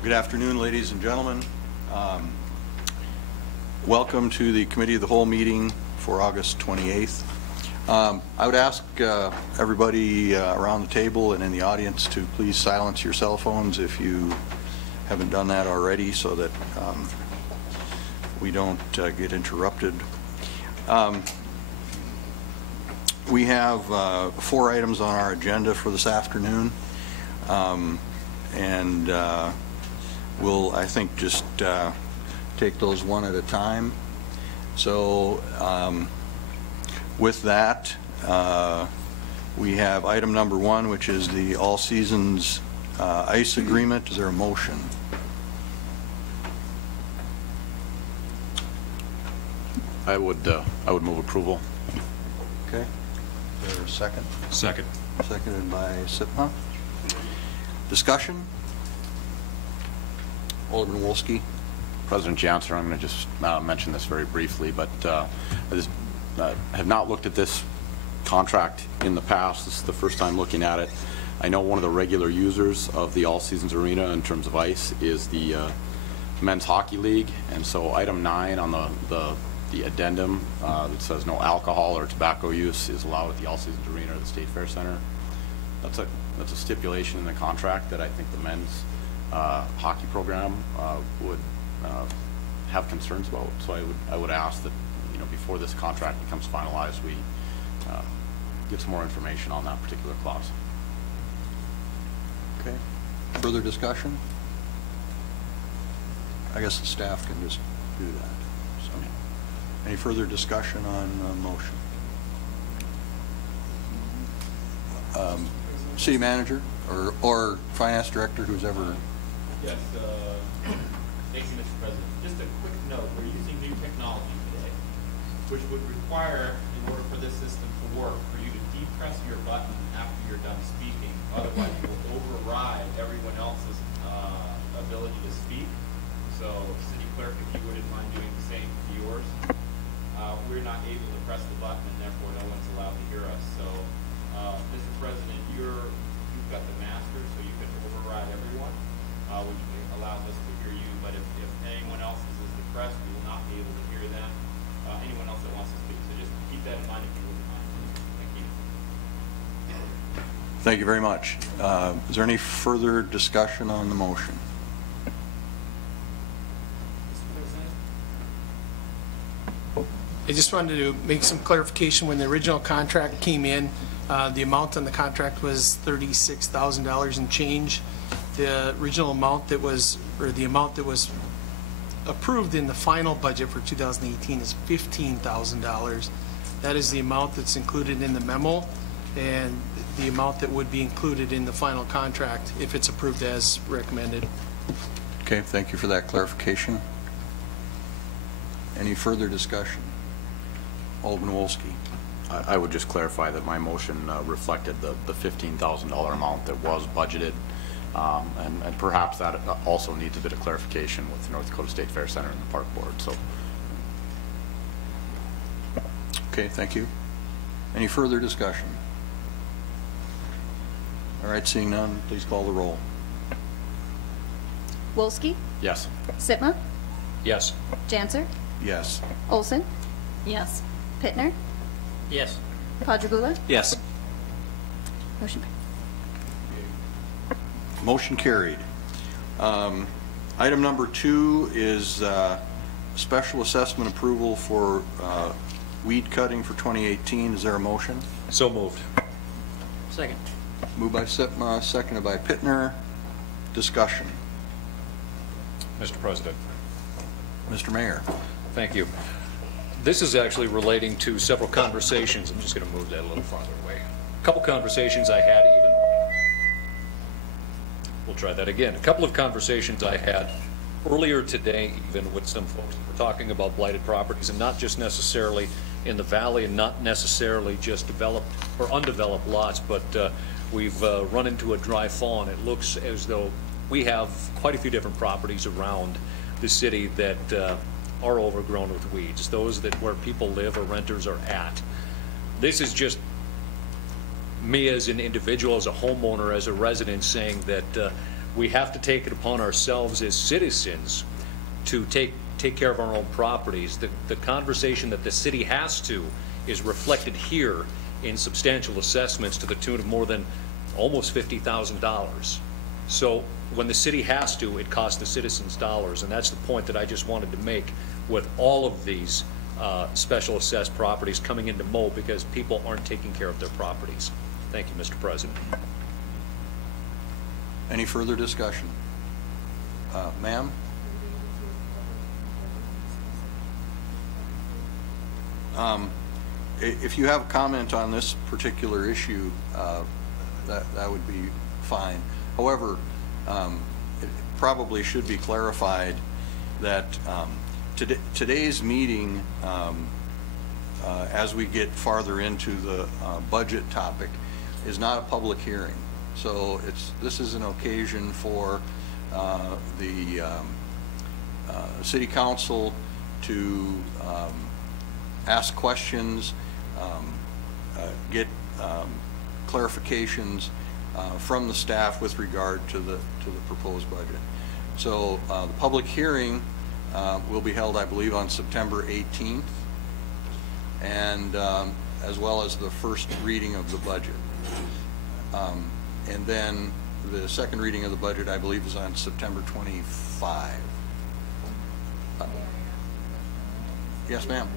Good afternoon, ladies and gentlemen. Welcome to the Committee of the Whole meeting for August 28th. I would ask everybody around the table and in the audience to please silence your cell phones if you haven't done that already, so that we don't get interrupted. We have 4 items on our agenda for this afternoon, and we'll, I think, just take those one at a time. So with that, we have item number 1, which is the All Seasons ice agreement. Is there a motion? I would move approval. Okay. Is there a second? Second. Seconded by Sipma. Discussion? Alderman Wolski. President Janser, I'm going to just mention this very briefly, but I just have not looked at this contract in the past. This is the first time looking at it. I know one of the regular users of the All Seasons Arena in terms of ice is the Men's Hockey League, and so item 9 on the addendum that says no alcohol or tobacco use is allowed at the All Seasons Arena or the State Fair Center. That's a stipulation in the contract that I think the men's hockey program would have concerns about. So I would ask that, you know, before this contract becomes finalized, we get some more information on that particular clause. Okay. Further discussion? I guess the staff can just do that. So, any further discussion on the motion? City manager or finance director, who's ever. Yes, thank you, Mr. President. Just a quick note, we're using new technology today, which would require, in order for this system to work, for you to depress your button after you're done speaking. Otherwise, you will override everyone else's ability to speak. So, City Clerk, if you wouldn't mind doing the same for yours. We're not able to press the button, and therefore no one's allowed to hear us. So, Mr. President, you've got the master, so you can override everyone, which allows us to hear you. But if anyone else is depressed, we will not be able to hear them. Anyone else that wants to speak. So just keep that in mind if you wouldn't mind. Thank you. Thank you very much. Is there any further discussion on the motion? I just wanted to make some clarification. When the original contract came in, the amount on the contract was $36,000 and change. The original amount that was, or the amount that was approved in the final budget for 2018 is $15,000. That is the amount that's included in the memo and the amount that would be included in the final contract if it's approved as recommended. Okay, thank you for that clarification. Any further discussion? Alderman Wolski. I would just clarify that my motion reflected the $15,000 amount that was budgeted, and perhaps that also needs a bit of clarification with the North Dakota State Fair Center and the Park Board. So, okay, thank you. Any further discussion? All right, seeing none, please call the roll. Wolski? yes. Sitma? Yes. Janser? Yes. Olson? Yes. Pittner? Yes. Quadrigula? Yes. Motion passed. Motion carried. Item number 2 is special assessment approval for weed cutting for 2018. Is there a motion? So moved. Second. Moved by Sipma, seconded by Pittner. Discussion. Mr. President. Mr. Mayor. Thank you. This is actually relating to several conversations. I'm just going to move that a little farther away. A couple conversations I had we'll try that again. A couple of conversations I had earlier today, even with some folks who were talking about blighted properties, and not just necessarily in the valley and not necessarily just developed or undeveloped lots, but we've run into a dry fall, and it looks as though we have quite a few different properties around the city that are overgrown with weeds, those that where people live or renters are at. This is just me as an individual, as a homeowner, as a resident saying that we have to take it upon ourselves as citizens to take care of our own properties. The conversation that the city has to is reflected here in substantial assessments to the tune of more than almost $50,000. So when the city has to, it costs the citizens dollars, and that's the point that I just wanted to make with all of these special assessed properties coming into Mo, because people aren't taking care of their properties. Thank you, Mr. President. Any further discussion? Ma'am? If you have a comment on this particular issue, that would be fine. However, it probably should be clarified that today's meeting, as we get farther into the budget topic, is not a public hearing. So this is an occasion for the City Council to ask questions, get clarifications from the staff with regard to the proposed budget. So the public hearing will be held, I believe, on September 18th, and as well as the first reading of the budget. And then the second reading of the budget, I believe, is on September 25. Yes, ma'am.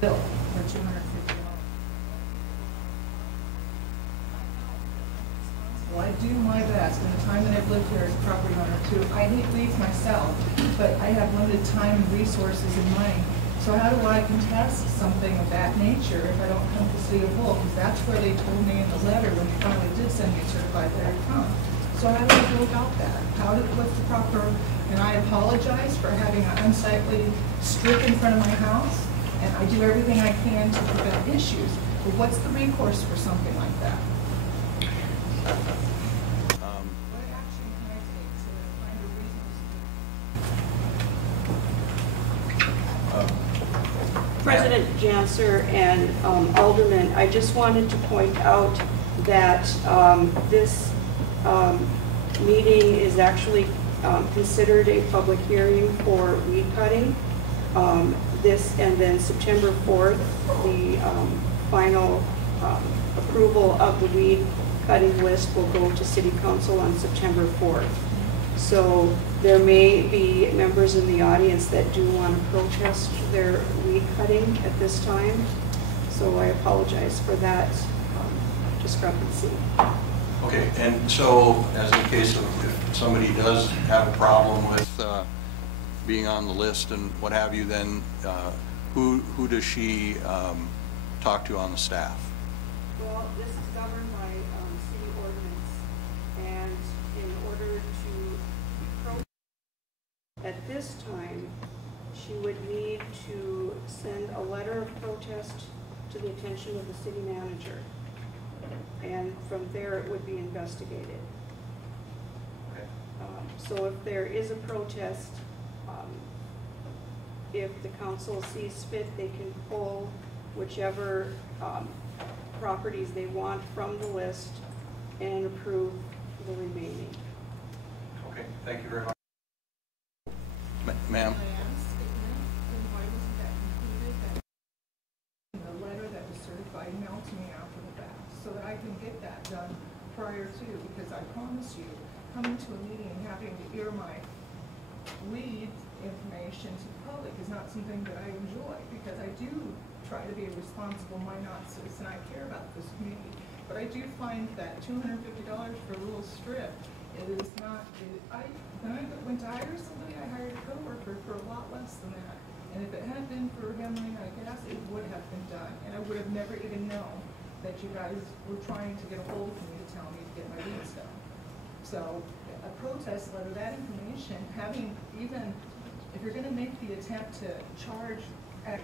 Bill for $250. Well, I do my best in the time that I've lived here as a property owner too. I hate leads myself, but I have limited time and resources and money. So how do I contest something of that nature if I don't come to City of Lowell? Because that's where they told me in the letter when they finally did send me a certified letter to come. So how do I go about that? What's the proper, and I apologize for having an unsightly strip in front of my house. And I do everything I can to prevent issues. But what's the recourse for something like that? What action can I take to find a reasonable? President Janser and Alderman, I just wanted to point out that this meeting is actually considered a public hearing for weed cutting. And then September 4th, the final approval of the weed cutting list will go to City Council on September 4th. So there may be members in the audience that do want to protest their weed cutting at this time. So I apologize for that discrepancy. Okay, and so as in case of if somebody does have a problem with being on the list and what have you, then who does she talk to on the staff? Well, this is governed by city ordinance, and in order to protest at this time, she would need to send a letter of protest to the attention of the city manager, and from there it would be investigated. Okay. So if there is a protest, if the council sees fit, they can pull whichever properties they want from the list and approve the remaining. Okay, thank you very much. Ma'am? The letter that was certified mailed to me after the fact, so that I can get that done prior to, because I promise you, coming to a meeting and having to ear my weed information to the public is not something that I enjoy, because I do try to be a responsible Minot citizen. I care about this community. But I do find that $250 for a little strip, it is not, when I went to hire somebody, I hired a coworker for a lot less than that. And if it hadn't been for him running out of gas, it would have been done. And I would have never even known that you guys were trying to get a hold of me to tell me to get my weeds done. So a protest letter, that information, having even, if you're gonna make the attempt to charge at.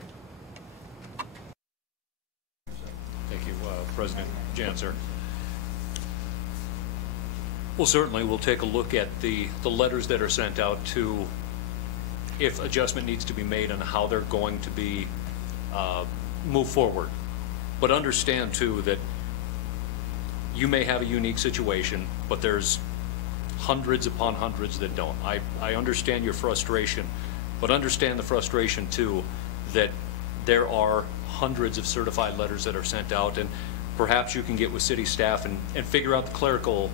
Thank you, President Janser. Well, certainly, we'll take a look at the letters that are sent out to, if adjustment needs to be made on how they're going to be move forward. But understand, too, that you may have a unique situation, but there's hundreds upon hundreds that don't. I understand your frustration, but understand the frustration, too, that there are hundreds of certified letters that are sent out, and perhaps you can get with city staff and figure out the clerical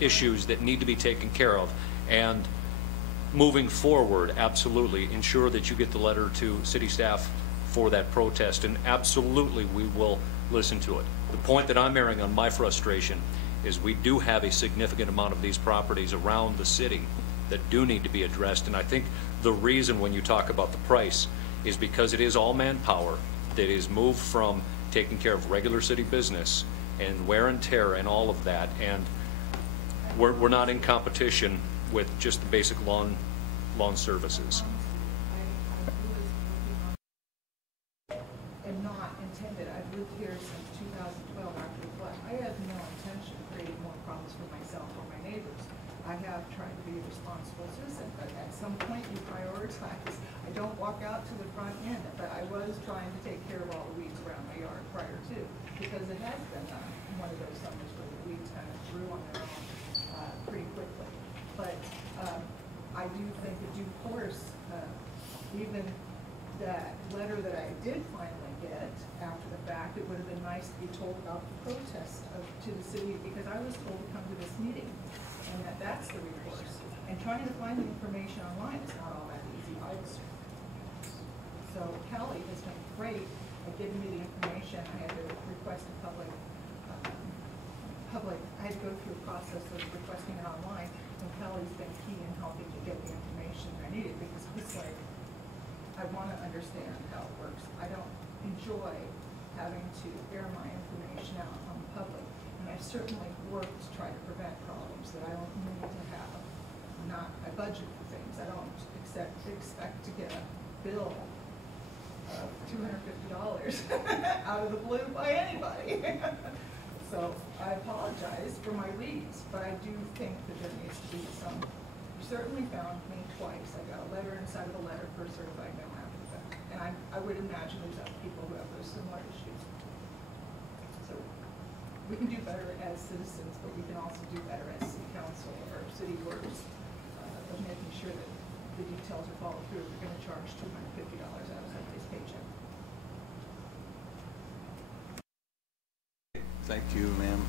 issues that need to be taken care of. And moving forward, absolutely, ensure that you get the letter to city staff for that protest, and absolutely we will listen to it. The point that I'm airing on my frustration is we do have a significant amount of these properties around the city that do need to be addressed, and I think the reason when you talk about the price is because it is all manpower that is moved from taking care of regular city business and wear and tear and all of that, and we're not in competition with just the basic lawn services. And not intended, I've lived here since 2012 after the flood. I have no intention of creating more problems for myself or my neighbors. I have tried to be a responsible citizen, but at some point you prioritize. I don't walk out to the front end, but I was trying to take care of all the weeds around my yard prior to, because it has been one of those summers where the weeds kind of grew on their own pretty quickly. But I do think the due course, even that letter that I did finally get after the fact, it would have been nice to be told about the protest to the city, because I was told to come to this meeting, and that's the recourse. And trying to find the information online is not all that easy either. So Kelly has been great at giving me the information. I had to request a public, I had to go through a process of requesting it online, and Kelly's been key in helping to get the information I needed, because it's like, I want to understand how it works. I don't enjoy having to air my information out on the public, and I certainly work to try to prevent problems that I don't need to have. I budget for things. I don't expect to get a bill of $250 out of the blue by anybody. So I apologize for my weeds, but I do think that there needs to be some. You certainly found me twice. I got a letter inside of a letter for a certified mail after the fact. And I would imagine there's other people who have those similar issues. So we can do better as citizens, but we can also do better as city council or city workers of making sure that the details are followed through. If you're going to charge $250 out of somebody's paycheck. Thank you, ma'am.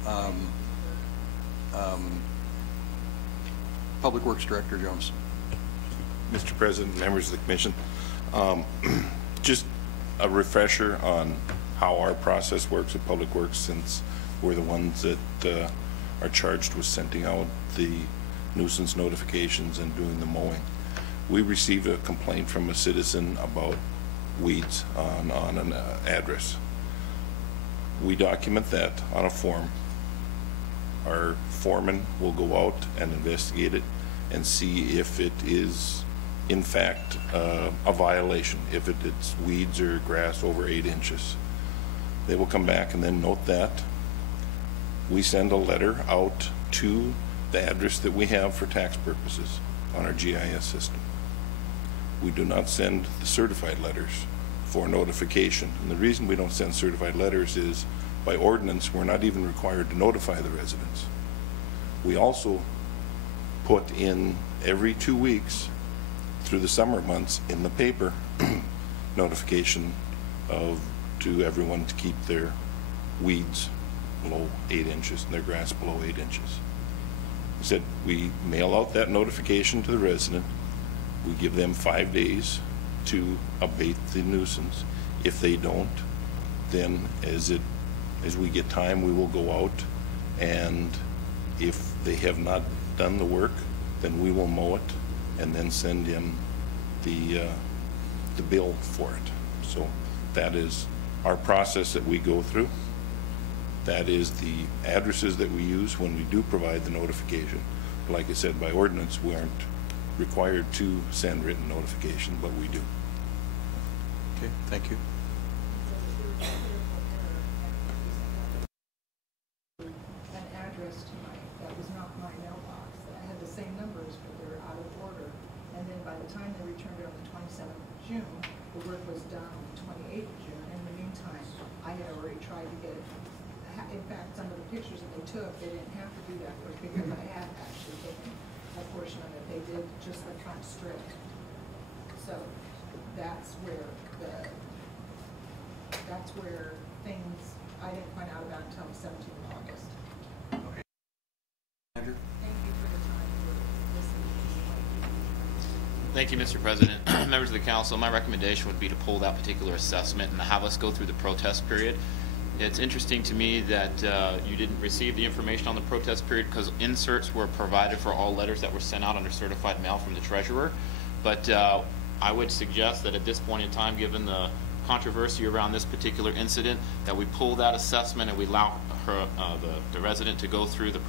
Public Works Director Jones. Mr. President, members of the commission, just a refresher on how our process works at Public Works, since we're the ones that are charged with sending out the nuisance notifications and doing the mowing. We received a complaint from a citizen about weeds on an address. We document that on a form. Our foreman will go out and investigate it and see if it is in fact a violation, if it's weeds or grass over 8 inches. They will come back and then note that. We send a letter out to the address that we have for tax purposes on our GIS system. We do not send the certified letters for notification. And the reason we don't send certified letters is, by ordinance, we're not even required to notify the residents. We also put in every 2 weeks through the summer months in the paper notification to everyone to keep their weeds below 8 inches and their grass below 8 inches. We said we mail out that notification to the resident. We give them 5 days to abate the nuisance. If they don't, then as it as we get time, we will go out, and if they have not done the work, then we will mow it and then send in the bill for it. So that is our process that we go through. That is the addresses that we use when we do provide the notification. Like I said, by ordinance, we aren't required to send written notification, but we do. Okay, thank you. An address to that was not my mailbox. I had the same numbers, but they're out of order. And then by the time they returned it on the 27th of June, the work was done on the 28th of June. In the meantime, I had already tried to get it. In fact, some of the pictures that they took, they didn't have to do that work because I had actually taken a portion of it. They did just the front strip. So that's where things I didn't find out about until the 17th of August. Okay. Andrew? Thank you for the time for listening. Thank you, Mr. President. Members of the council, my recommendation would be to pull that particular assessment and have us go through the protest period. It's interesting to me that you didn't receive the information on the protest period because inserts were provided for all letters that were sent out under certified mail from the treasurer. But I would suggest that at this point in time, given the controversy around this particular incident, that we pull that assessment and we allow her, the resident to go through the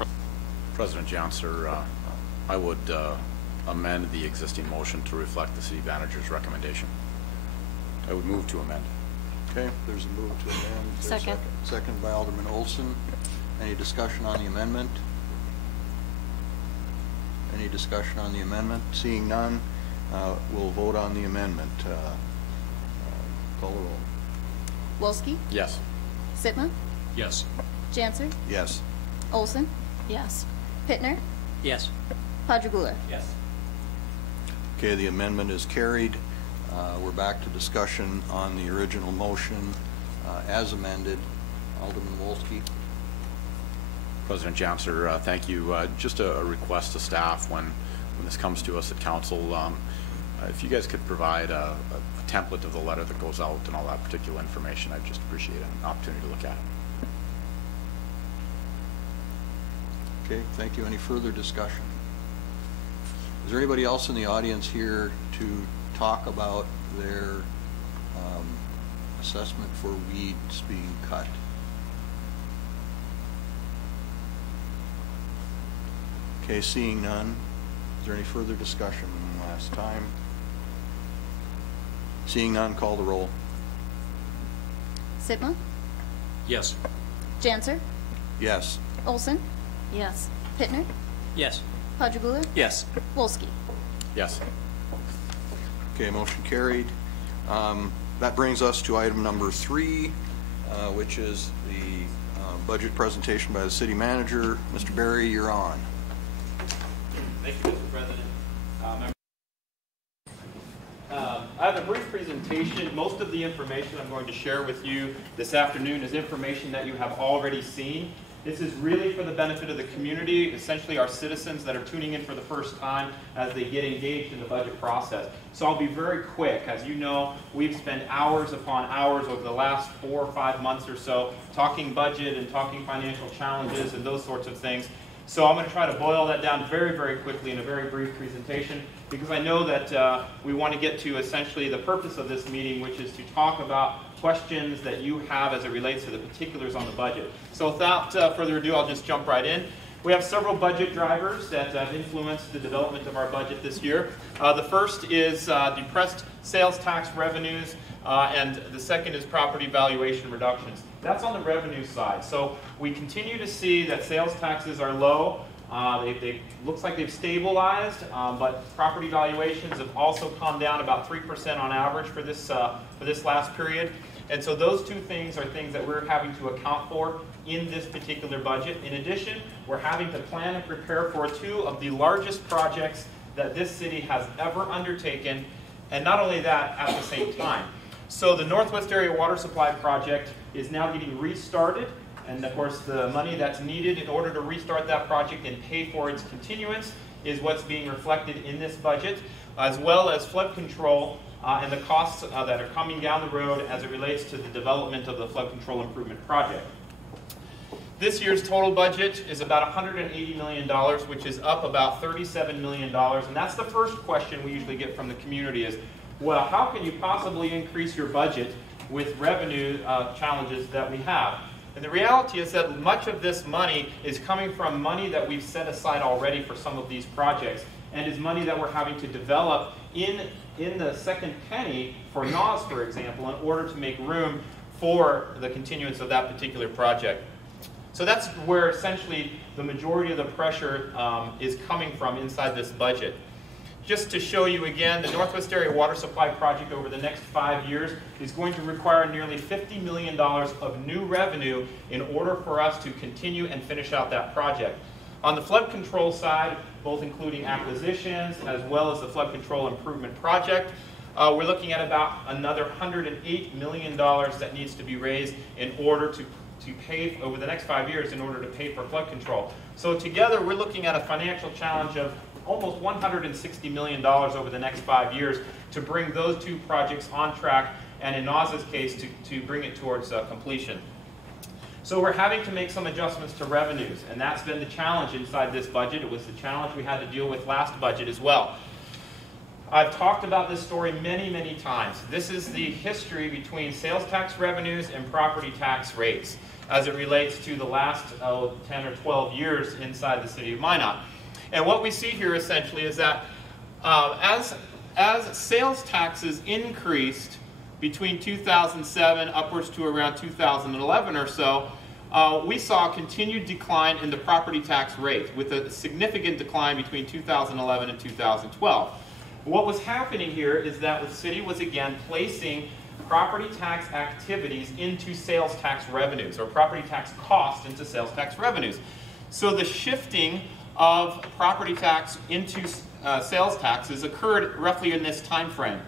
President Johnson, I would amend the existing motion to reflect the city manager's recommendation. I would move to amend. Okay, there's a move to amend. Is there a Second. Second by Alderman Olson. Any discussion on the amendment? Any discussion on the amendment? Seeing none, we'll vote on the amendment. Call the roll. Wolski? Yes. Sitma? Yes. Janser? Yes. Olson? Yes. Pittner? Yes. Padragula? Yes. Okay, the amendment is carried. We're back to discussion on the original motion as amended. Alderman Wolski. President Johnson, thank you. Just a request to staff when this comes to us at council, if you guys could provide a template of the letter that goes out and all that particular information, I'd just appreciate an opportunity to look at it. Okay, thank you. Any further discussion? Is there anybody else in the audience here to talk about their assessment for weeds being cut? Okay, seeing none. Is there any further discussion last time? Seeing none, call the roll. Sitma? Yes. Janser? Yes. Olson? Yes. Pittner? Yes. Padragula? Yes. Wolski? Yes. Okay, motion carried. That brings us to item number 3, which is the budget presentation by the city manager. Mr. Berry, you're on. Thank you, Mr. President. I have a brief presentation. Most of the information I'm going to share with you this afternoon is information that you have already seen. This is really for the benefit of the community, essentially our citizens that are tuning in for the first time as they get engaged in the budget process. So I'll be very quick. As you know, we've spent hours upon hours over the last 4 or 5 months or so talking budget and talking financial challenges and those sorts of things. So I'm going to try to boil that down very, very quickly in a very brief presentation because I know that we want to get to essentially the purpose of this meeting, which is to talk about questions that you have as it relates to the particulars on the budget. So without further ado, I'll just jump right in. We have several budget drivers that have influenced the development of our budget this year. The first is depressed sales tax revenues, and the second is property valuation reductions. That's on the revenue side. So we continue to see that sales taxes are low. They looks like they've stabilized, but property valuations have also come down about 3% on average for this last period. And so those two things are things that we're having to account for in this particular budget. In addition, we're having to plan and prepare for 2 of the largest projects that this city has ever undertaken, and not only that, at the same time. So the Northwest Area Water Supply Project is now getting restarted, and of course the money that's needed in order to restart that project and pay for its continuance is what's being reflected in this budget, as well as flood control and the costs that are coming down the road as it relates to the development of the flood control improvement project. This year's total budget is about $180 million, which is up about $37 million. And that's the first question we usually get from the community is, well, how can you possibly increase your budget with revenue challenges that we have? And the reality is that much of this money is coming from money that we've set aside already for some of these projects, and is money that we're having to develop in the second penny for NAWS, for example, in order to make room for the continuance of that particular project. So that's where essentially the majority of the pressure is coming from inside this budget. Just to show you again, the Northwest Area Water Supply Project over the next 5 years is going to require nearly $50 million of new revenue in order for us to continue and finish out that project. On the flood control side, both including acquisitions as well as the flood control improvement project, we're looking at about another $108 million that needs to be raised in order to pay over the next 5 years in order to pay for flood control. So together we're looking at a financial challenge of almost $160 million over the next 5 years to bring those two projects on track, and in NAWS's case to bring it towards completion. So we're having to make some adjustments to revenues, and that's been the challenge inside this budget. It was the challenge we had to deal with last budget as well. I've talked about this story many, many times. This is the history between sales tax revenues and property tax rates as it relates to the last 10 or 12 years inside the city of Minot. And what we see here essentially is that as sales taxes increased between 2007 upwards to around 2011 or so, we saw a continued decline in the property tax rate, with a significant decline between 2011 and 2012. What was happening here is that the city was again placing property tax activities into sales tax revenues, or property tax costs into sales tax revenues. So the shifting of property tax into sales taxes occurred roughly in this time frame.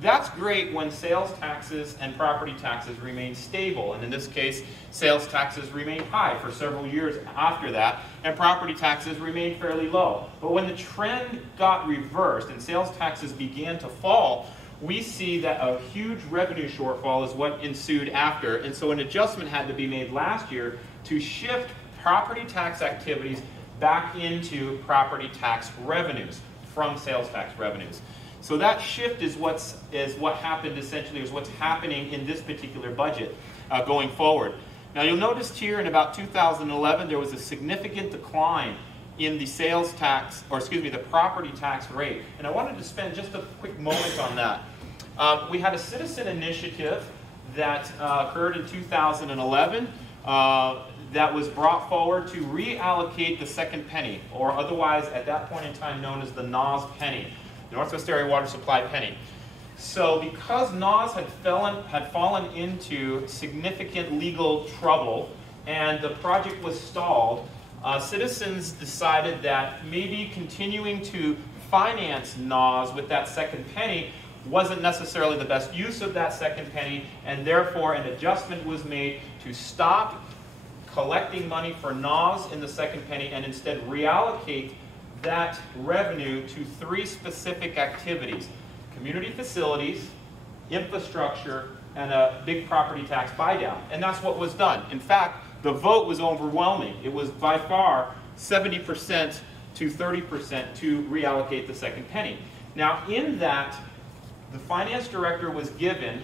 That's great when sales taxes and property taxes remain stable, and in this case, sales taxes remain high for several years after that, and property taxes remain fairly low. But when the trend got reversed and sales taxes began to fall, we see that a huge revenue shortfall is what ensued after, and so an adjustment had to be made last year to shift property tax activities back into property tax revenues from sales tax revenues. So that shift is what happened essentially, is what's happening in this particular budget going forward. Now you'll notice here in about 2011 there was a significant decline in the sales tax, or excuse me, the property tax rate. And I wanted to spend just a quick moment on that. We had a citizen initiative that occurred in 2011 that was brought forward to reallocate the second penny, or otherwise at that point in time known as the NAWS penny, Northwest Area Water Supply penny. So because NAWS had fallen into significant legal trouble and the project was stalled, citizens decided that maybe continuing to finance NAWS with that second penny wasn't necessarily the best use of that second penny, and therefore an adjustment was made to stop collecting money for NAWS in the second penny and instead reallocate that revenue to three specific activities: community facilities, infrastructure, and a big property tax buy-down. And that's what was done. In fact, the vote was overwhelming. It was by far 70% to 30% to reallocate the second penny. Now in that, the finance director was given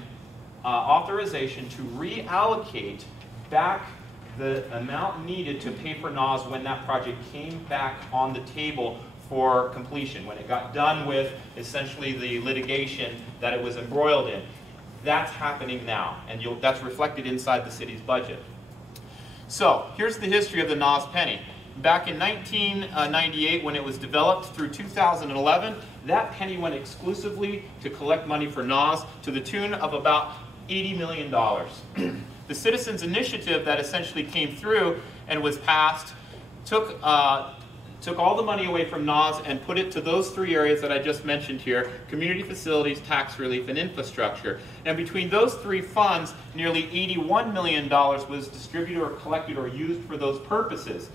authorization to reallocate back the amount needed to pay for NAWS when that project came back on the table for completion, when it got done with essentially the litigation that it was embroiled in. That's happening now, and that's reflected inside the city's budget. So here's the history of the NAWS penny. Back in 1998, when it was developed, through 2011, that penny went exclusively to collect money for NAWS to the tune of about $80 million. The citizens initiative that essentially came through and was passed took all the money away from NAWS and put it to those three areas that I just mentioned here: community facilities, tax relief, and infrastructure. And between those three funds, nearly $81 million was distributed or collected or used for those purposes.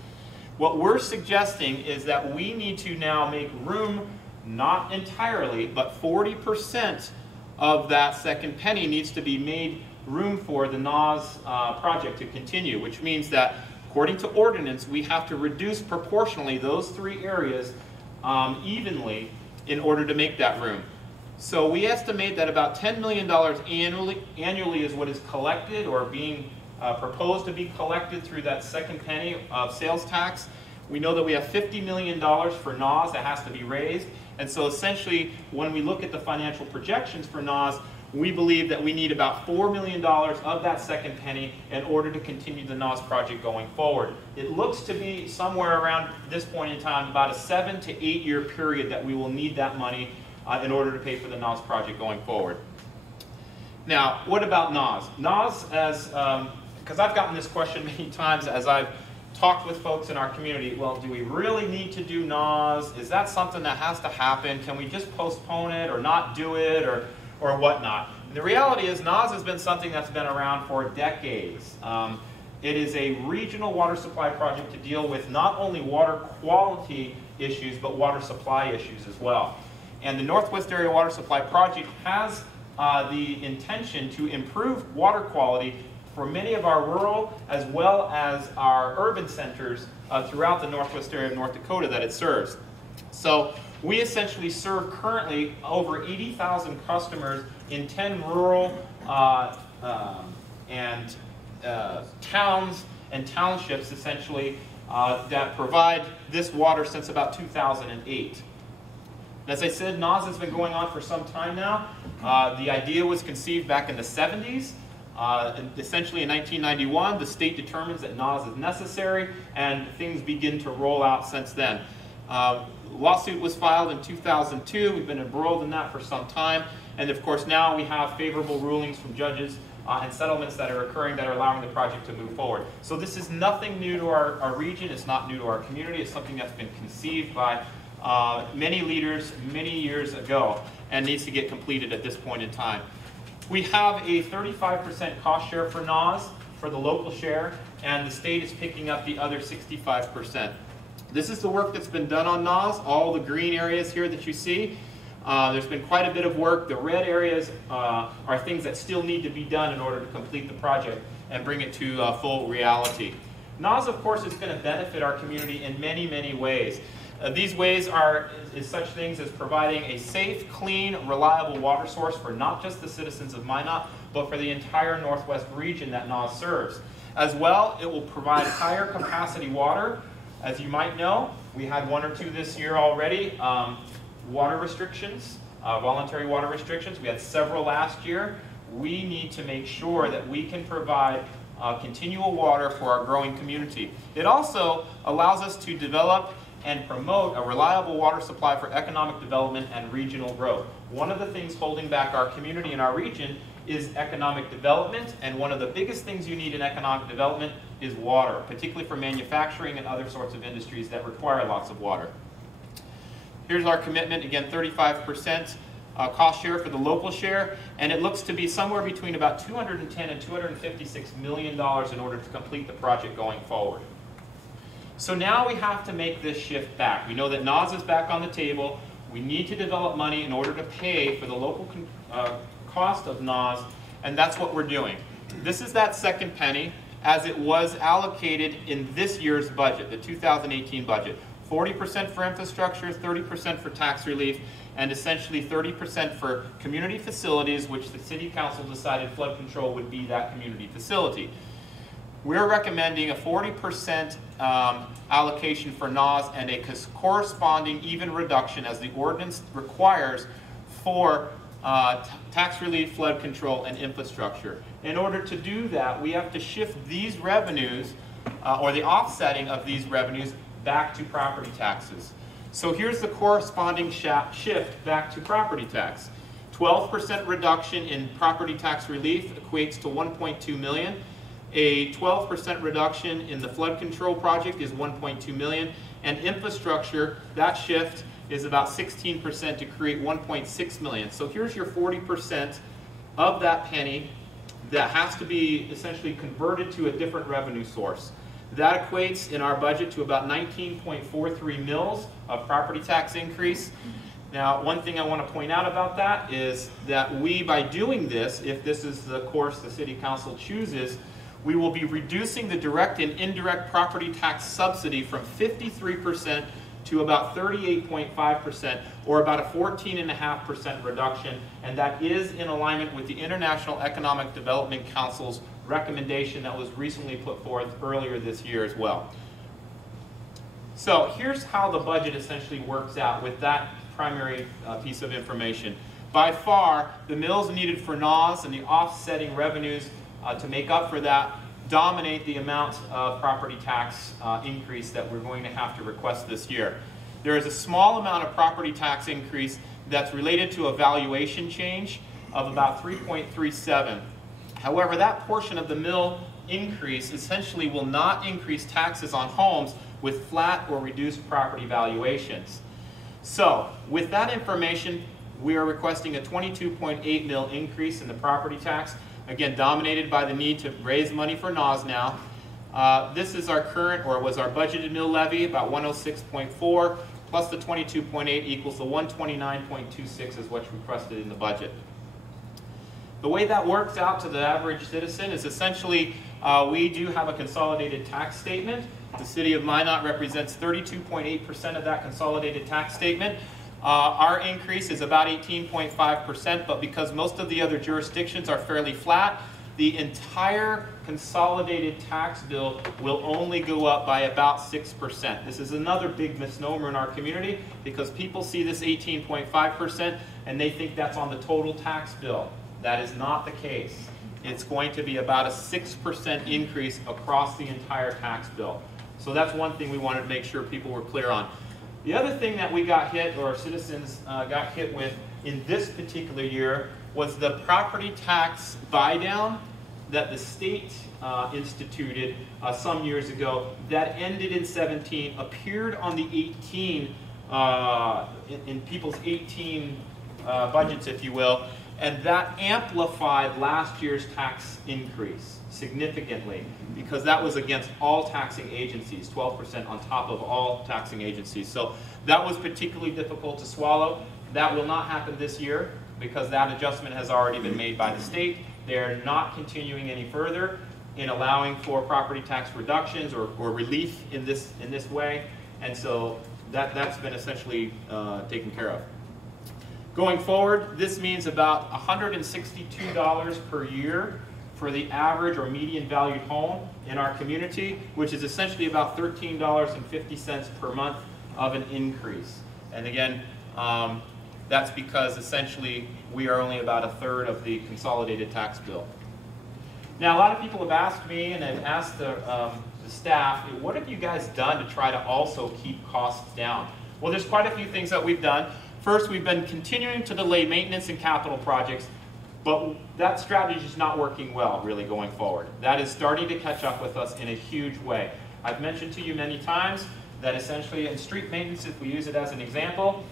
What we're suggesting is that we need to now make room, not entirely, but 40% of that second penny needs to be made room for the NAWS project to continue, which means that According to ordinance, we have to reduce proportionally those 3 areas evenly in order to make that room. So we estimate that about $10 million annually is what is collected or being proposed to be collected through that second penny of sales tax. We know that we have $50 million for NAWS that has to be raised. And so essentially, when we look at the financial projections for NAWS, we believe that we need about $4 million of that second penny in order to continue the NAWS project going forward. It looks to be somewhere around this point in time, about a 7 to 8 year period that we will need that money in order to pay for the NAWS project going forward. Now, what about NAWS? NAWS, because I've gotten this question many times as I've talked with folks in our community, well, do we really need to do NAWS? Is that something that has to happen? Can we just postpone it or not do it or whatnot? The reality is NAWS has been something that's been around for decades. It is a regional water supply project to deal with not only water quality issues, but water supply issues as well. And the Northwest Area Water Supply Project has the intention to improve water quality for many of our rural as well as our urban centers throughout the Northwest area of North Dakota that it serves. So we essentially serve currently over 80,000 customers in 10 rural and towns and townships essentially that provide this water since about 2008. As I said, NAWS has been going on for some time now. The idea was conceived back in the 70s. Essentially in 1991, the state determines that NAWS is necessary, and things begin to roll out since then. Lawsuit was filed in 2002. We've been embroiled in that for some time. And of course now we have favorable rulings from judges and settlements that are occurring that are allowing the project to move forward. So this is nothing new to our region. It's not new to our community. It's something that's been conceived by many leaders many years ago and needs to get completed at this point in time. We have a 35% cost share for NAWS for the local share, and the state is picking up the other 65%. This is the work that's been done on NAWS, all the green areas here that you see. There's been quite a bit of work. The red areas are things that still need to be done in order to complete the project and bring it to full reality. NAWS, of course, is going to benefit our community in many, many ways. These ways is such things as providing a safe, clean, reliable water source for not just the citizens of Minot, but for the entire Northwest region that NAWS serves. As well, it will provide higher capacity water. As you might know, we had 1 or 2 this year already. Water restrictions, voluntary water restrictions. We had several last year. We need to make sure that we can provide continual water for our growing community. It also allows us to develop and promote a reliable water supply for economic development and regional growth. One of the things holding back our community and our region is economic development, and one of the biggest things you need in economic development is water, particularly for manufacturing and other sorts of industries that require lots of water. Here's our commitment, again, 35% cost share for the local share, and it looks to be somewhere between about $210 and $256 million in order to complete the project going forward. So now we have to make this shift back. We know that NAWS is back on the table. We need to develop money in order to pay for the local cost of NAWS, and that's what we're doing. This is that second penny as it was allocated in this year's budget, the 2018 budget. 40% for infrastructure, 30% for tax relief, and essentially 30% for community facilities, which the City Council decided flood control would be that community facility. We're recommending a 40% allocation for NAWS and a corresponding even reduction as the ordinance requires for tax relief, flood control, and infrastructure. In order to do that, we have to shift these revenues, or the offsetting of these revenues, back to property taxes. So here's the corresponding shift back to property tax. 12% reduction in property tax relief equates to $1.2 million. A 12% reduction in the flood control project is $1.2 million. And infrastructure, that shift is about 16% to create $1.6 million. So here's your 40% of that penny that has to be essentially converted to a different revenue source. That equates in our budget to about 19.43 mils of property tax increase. Now, one thing I want to point out about that is that we, by doing this, if this is the course the City Council chooses, we will be reducing the direct and indirect property tax subsidy from 53% to about 38.5%, or about a 14.5% reduction, and that is in alignment with the International Economic Development Council's recommendation that was recently put forth earlier this year as well. So here's how the budget essentially works out with that primary piece of information. By far, the mills needed for NAWS and the offsetting revenues to make up for that dominate the amount of property tax increase that we're going to have to request this year. There is a small amount of property tax increase that's related to a valuation change of about 3.37. However, that portion of the mill increase essentially will not increase taxes on homes with flat or reduced property valuations. So, with that information, we are requesting a 22.8 mil increase in the property tax, again dominated by the need to raise money for NAWS now. This is our current, or was our budgeted mill levy, about 106.4, plus the 22.8 equals the 129.26 is what's requested in the budget. The way that works out to the average citizen is essentially we do have a consolidated tax statement. The city of Minot represents 32.8% of that consolidated tax statement. Our increase is about 18.5%, but because most of the other jurisdictions are fairly flat, the entire consolidated tax bill will only go up by about 6%. This is another big misnomer in our community because people see this 18.5% and they think that's on the total tax bill. That is not the case. It's going to be about a 6% increase across the entire tax bill. So that's one thing we wanted to make sure people were clear on. The other thing that we got hit, or citizens got hit with in this particular year, was the property tax buy-down that the state instituted some years ago that ended in 17, appeared on the 18, in people's 18 budgets, if you will, and that amplified last year's tax increase significantly because that was against all taxing agencies, 12% on top of all taxing agencies. So that was particularly difficult to swallow. That will not happen this year because that adjustment has already been made by the state. They're not continuing any further in allowing for property tax reductions or relief in this way, and so that's been essentially taken care of. Going forward, this means about $162 per year for the average or median valued home in our community, which is essentially about $13.50 per month of an increase. And again, that's because essentially we are only about a third of the consolidated tax bill. Now, a lot of people have asked me and have asked the staff, what have you guys done to try to also keep costs down? Well, there's quite a few things that we've done. First, we've been continuing to delay maintenance and capital projects, but that strategy is not working well really going forward. That is starting to catch up with us in a huge way. I've mentioned to you many times that essentially in street maintenance, if we use it as an example,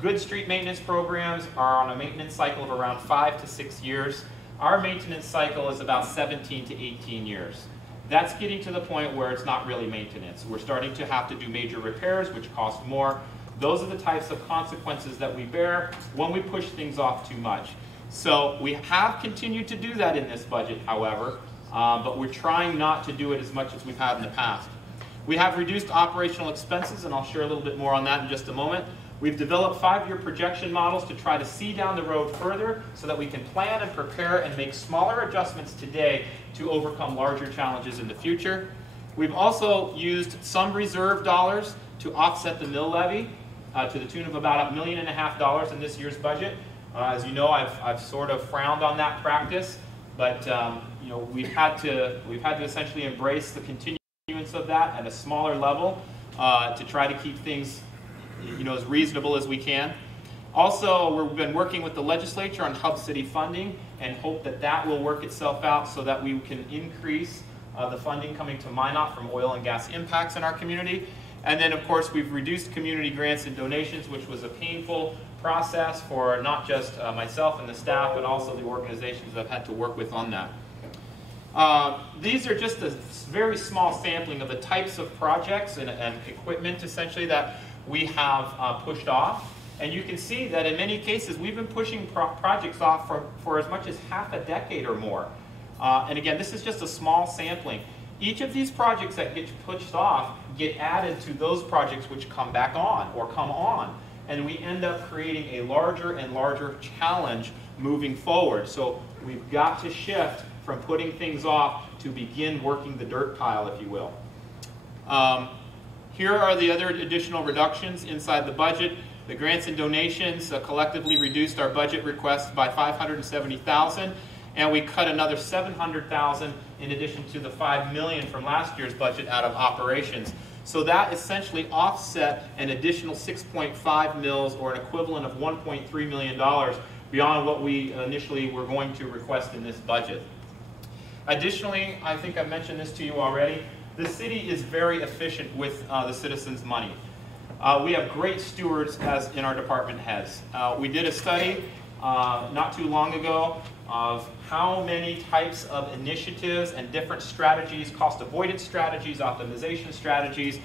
good street maintenance programs are on a maintenance cycle of around 5 to 6 years. Our maintenance cycle is about 17 to 18 years. That's getting to the point where it's not really maintenance. We're starting to have to do major repairs, which cost more. Those are the types of consequences that we bear when we push things off too much. So we have continued to do that in this budget, however, but we're trying not to do it as much as we've had in the past. We have reduced operational expenses, and I'll share a little bit more on that in just a moment. We've developed 5-year projection models to try to see down the road further so that we can plan and prepare and make smaller adjustments today to overcome larger challenges in the future. We've also used some reserve dollars to offset the mill levy to the tune of about $1.5 million in this year's budget. As you know, I've sort of frowned on that practice, but we've had to essentially embrace the continuance of that at a smaller level to try to keep things as reasonable as we can. Also, we've been working with the legislature on Hub City funding and hope that that will work itself out so that we can increase the funding coming to Minot from oil and gas impacts in our community. And then, of course, we've reduced community grants and donations, which was a painful process for not just myself and the staff, but also the organizations that have had to work with on that. These are just a very small sampling of the types of projects and equipment, essentially, that we have pushed off. And you can see that in many cases, we've been pushing projects off for as much as half a decade or more. And again, this is just a small sampling. Each of these projects that get pushed off get added to those projects which come back on or come on. And we end up creating a larger and larger challenge moving forward. So we've got to shift from putting things off to begin working the dirt pile, if you will. Here are the other additional reductions inside the budget. The grants and donations collectively reduced our budget request by $570,000, and we cut another $700,000 in addition to the $5 million from last year's budget out of operations. So that essentially offset an additional 6.5 mils, or an equivalent of $1.3 million beyond what we initially were going to request in this budget. Additionally, I think I mentioned this to you already, the city is very efficient with the citizens' money. We have great stewards as in our department heads. We did a study not too long ago of how many types of initiatives and different strategies, cost avoidance strategies, optimization strategies,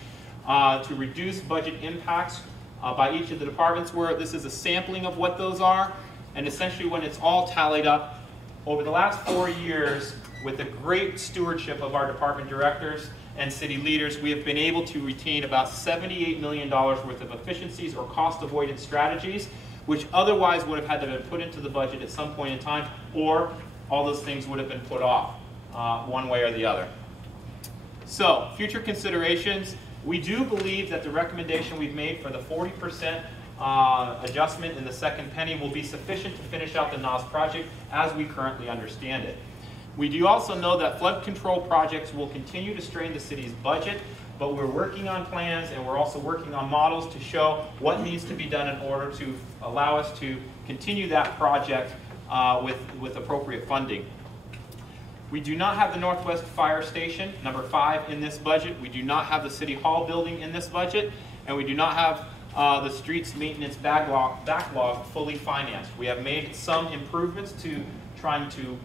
to reduce budget impacts by each of the departments were. This is a sampling of what those are, and essentially when it's all tallied up, over the last 4 years, with the great stewardship of our department directors and city leaders, we have been able to retain about $78 million worth of efficiencies or cost avoidance strategies, which otherwise would have had to have been put into the budget at some point in time, or all those things would have been put off one way or the other. So, future considerations. We do believe that the recommendation we've made for the 40% adjustment in the second penny will be sufficient to finish out the NOS project as we currently understand it. We do also know that flood control projects will continue to strain the city's budget, but we're working on plans and we're also working on models to show what needs to be done in order to allow us to continue that project with appropriate funding. We do not have the Northwest Fire Station, number 5, in this budget. We do not have the City Hall building in this budget, and we do not have the streets maintenance backlog fully financed. We have made some improvements to trying to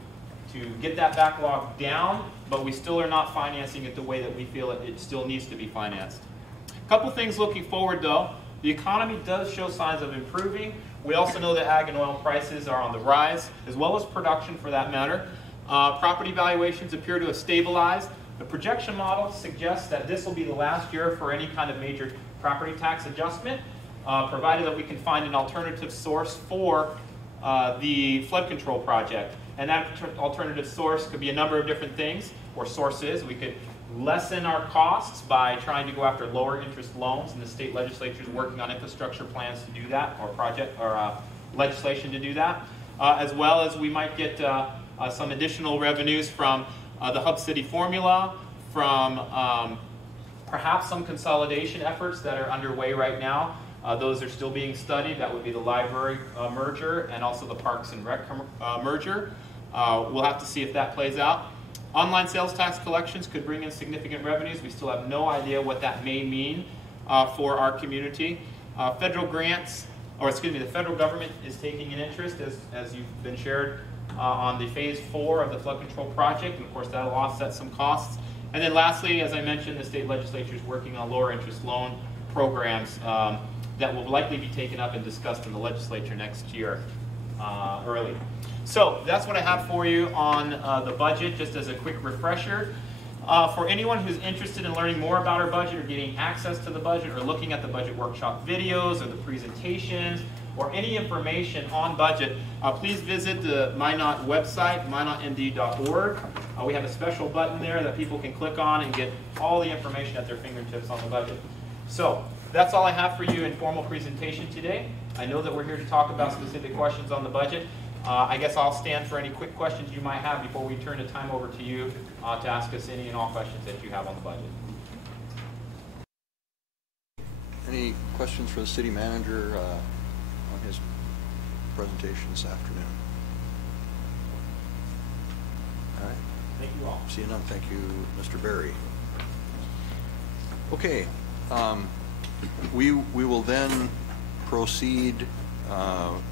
get that backlog down, but we still are not financing it the way that we feel it still needs to be financed. A couple things looking forward though. The economy does show signs of improving. We also know that ag and oil prices are on the rise, as well as production for that matter. Property valuations appear to have stabilized. The projection model suggests that this will be the last year for any kind of major property tax adjustment, provided that we can find an alternative source for the flood control project. And that alternative source could be a number of different things, or sources. We could lessen our costs by trying to go after lower interest loans, and the state legislature is working on infrastructure plans to do that, or legislation to do that. As well as we might get some additional revenues from the Hub City formula, from perhaps some consolidation efforts that are underway right now. Those are still being studied. That would be the library merger and also the Parks and Rec merger. We'll have to see if that plays out. Online sales tax collections could bring in significant revenues. We still have no idea what that may mean for our community. Federal grants, or excuse me, the federal government is taking an interest, as you've been shared, on the phase 4 of the flood control project, and of course that'll offset some costs. And then lastly, as I mentioned, the state legislature is working on lower interest loan programs that will likely be taken up and discussed in the legislature next year early. So that's what I have for you on the budget, just as a quick refresher. For anyone who's interested in learning more about our budget, or getting access to the budget, or looking at the budget workshop videos, or the presentations, or any information on budget, please visit the Minot website, minotmd.org. We have a special button there that people can click on and get all the information at their fingertips on the budget. So that's all I have for you in formal presentation today. I know that we're here to talk about specific questions on the budget. I guess I'll stand for any quick questions you might have before we turn the time over to you to ask us any and all questions that you have on the budget. Any questions for the city manager on his presentation this afternoon? All right. Thank you all. See you none. Thank you, Mr. Berry. Okay. We will then proceed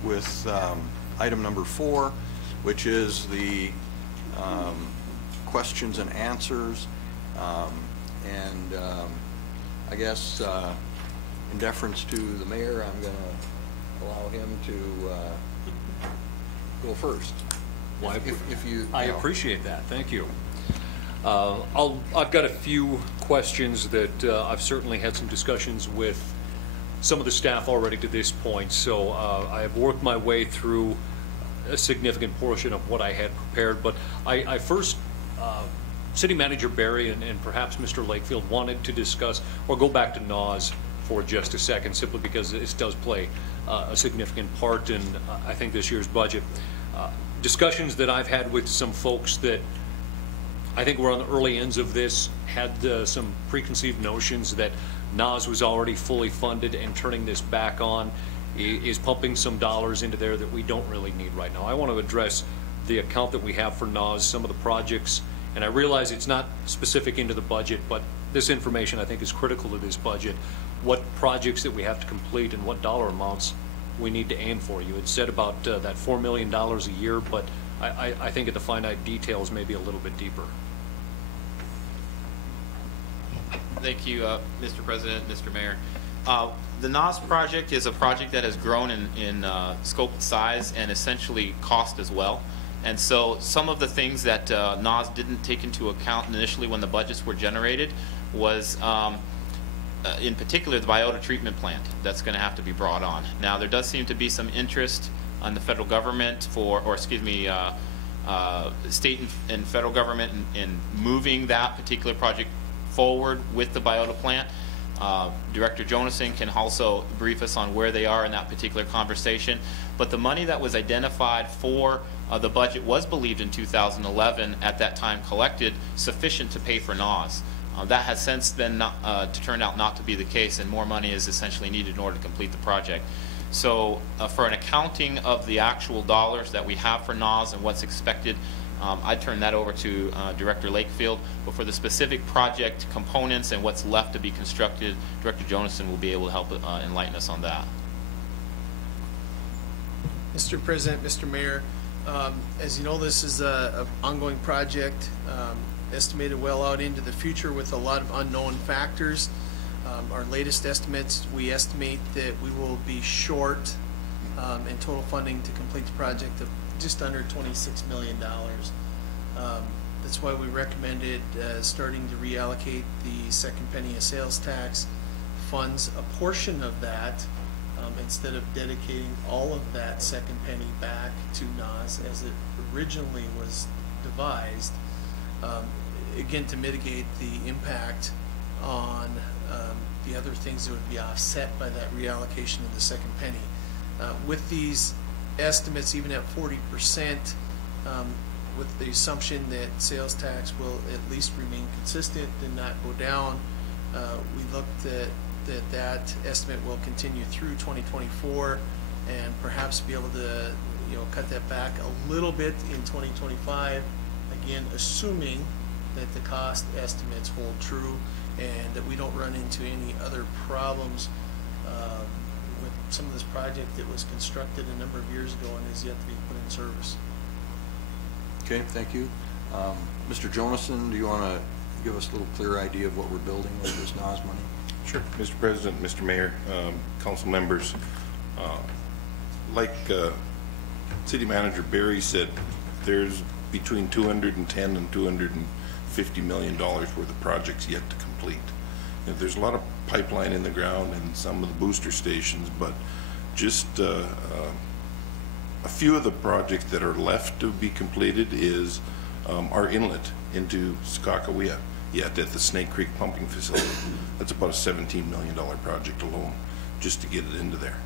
with item number 4, which is the questions and answers. I guess in deference to the mayor, I'm going to allow him to go first. Well, If you... I appreciate that, thank you. I've got a few questions that I've certainly had some discussions with some of the staff already to this point, so I have worked my way through a significant portion of what I had prepared, but I first, City Manager Barry and perhaps Mr. Lakefield wanted to discuss, or go back to NAWS for just a second, simply because this does play a significant part in, I think, this year's budget. Discussions that I've had with some folks that I think were on the early ends of this had some preconceived notions that NAWS was already fully funded, and turning this back on is pumping some dollars into there that we don't really need right now. I want to address the account that we have for NAWS, some of the projects, and I realize it's not specific into the budget, but this information I think is critical to this budget. What projects that we have to complete and what dollar amounts we need to aim for. You had said about that $4 million a year, but I think at the finite details maybe a little bit deeper. Thank you, Mr. President, Mr. Mayor. The NAWS project is a project that has grown in scope and size and essentially cost as well. And so some of the things that NAWS didn't take into account initially when the budgets were generated was, in particular, the biota treatment plant that's going to have to be brought on. Now, there does seem to be some interest on the federal government state and federal government in moving that particular project forward with the biota plant. Director Jonason can also brief us on where they are in that particular conversation. But the money that was identified for the budget was believed in 2011 at that time collected sufficient to pay for NAWS. That has since been turned out not to be the case, and more money is essentially needed in order to complete the project. So for an accounting of the actual dollars that we have for NAWS and what's expected, I'd turn that over to Director Lakefield. But for the specific project components and what's left to be constructed, Director Jonason will be able to help enlighten us on that. Mr. President, Mr. Mayor, as you know, this is an ongoing project, estimated well out into the future with a lot of unknown factors. Our latest estimates, we estimate that we will be short in total funding to complete the project of just under $26 million. That's why we recommended starting to reallocate the second penny of sales tax funds, a portion of that, instead of dedicating all of that second penny back to NAWS as it originally was devised, again, to mitigate the impact on the other things that would be offset by that reallocation of the second penny. With these estimates, even at 40%, with the assumption that sales tax will at least remain consistent and not go down, we looked at that estimate will continue through 2024 and perhaps be able to cut that back a little bit in 2025, again assuming that the cost estimates hold true and that we don't run into any other problems with some of this project that was constructed a number of years ago and is yet to be put in service. Okay, thank you. Mr. Jonason, do you want to give us a little clearer idea of what we're building with this NAWS money? Sure. Mr. President, Mr. Mayor, council members, like City Manager Barry said, there's between $210 and $250 million worth of projects yet to complete. There's a lot of pipeline in the ground and some of the booster stations, but just a few of the projects that are left to be completed is our inlet into Sakakawea yet at the Snake Creek pumping facility. That's about a $17 million project alone just to get it into there.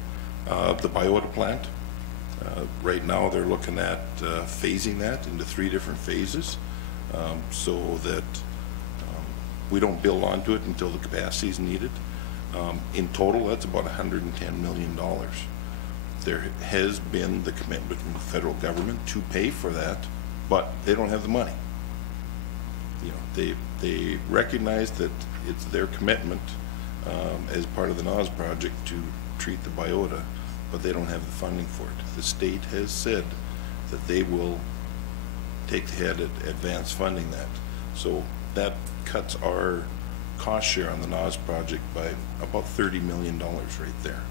The biota plant, right now they're looking at phasing that into 3 different phases so that we don't build onto it until the capacity is needed. In total, that's about $110 million. There has been the commitment from the federal government to pay for that, but they don't have the money. They recognize that it's their commitment as part of the NAWS project to treat the biota, but they don't have the funding for it. The state has said that they will take the head at advance funding that. So that cuts our cost share on the NAWS project by about $30 million right there.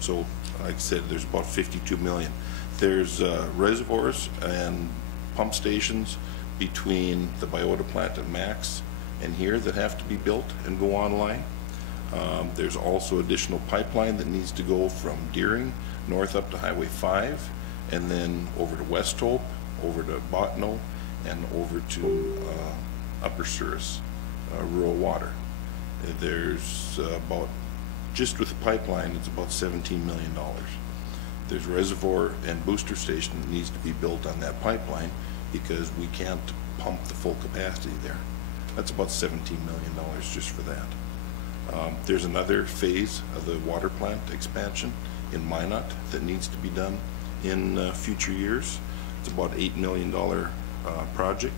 So like I said, there's about $52 million. There's reservoirs and pump stations between the Biota plant at Max and here that have to be built and go online. There's also additional pipeline that needs to go from Deering north up to Highway 5 and then over to West Hope, over to Botno, and over to Upper Souris, rural water. There's about, just with the pipeline, it's about $17 million. There's reservoir and booster station that needs to be built on that pipeline because we can't pump the full capacity there. That's about $17 million just for that. There's another phase of the water plant expansion in Minot that needs to be done in future years. It's about $8 million project.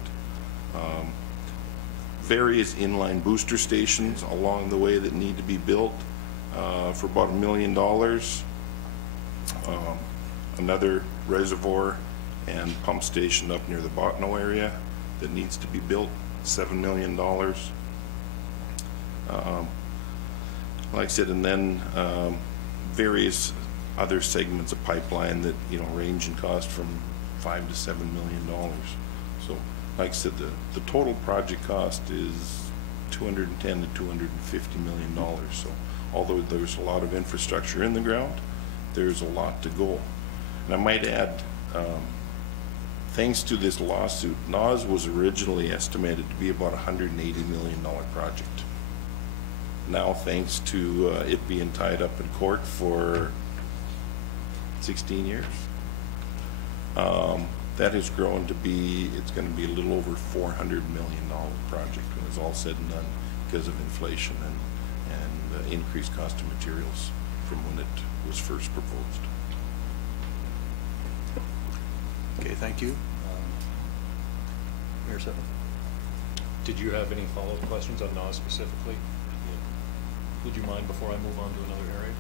Various inline booster stations along the way that need to be built for about $1 million. Another reservoir and pump station up near the Botno area that needs to be built, $7 million. Like I said, and then various other segments of pipeline that, you know, range in cost from $5 to $7 million. So, like I said, the total project cost is $210 to $250 million. So, although there's a lot of infrastructure in the ground, there's a lot to go. And I might add, thanks to this lawsuit, NAWS was originally estimated to be about $180 million project. Now, thanks to it being tied up in court for 16 years, that has grown to be, it's going to be a little over $400 million project when it's all said and done because of inflation and increased cost of materials from when it was first proposed. Okay, thank you. Mayor Sutton. Did you have any follow-up questions on NAWS specifically? Would you mind before I move on to another area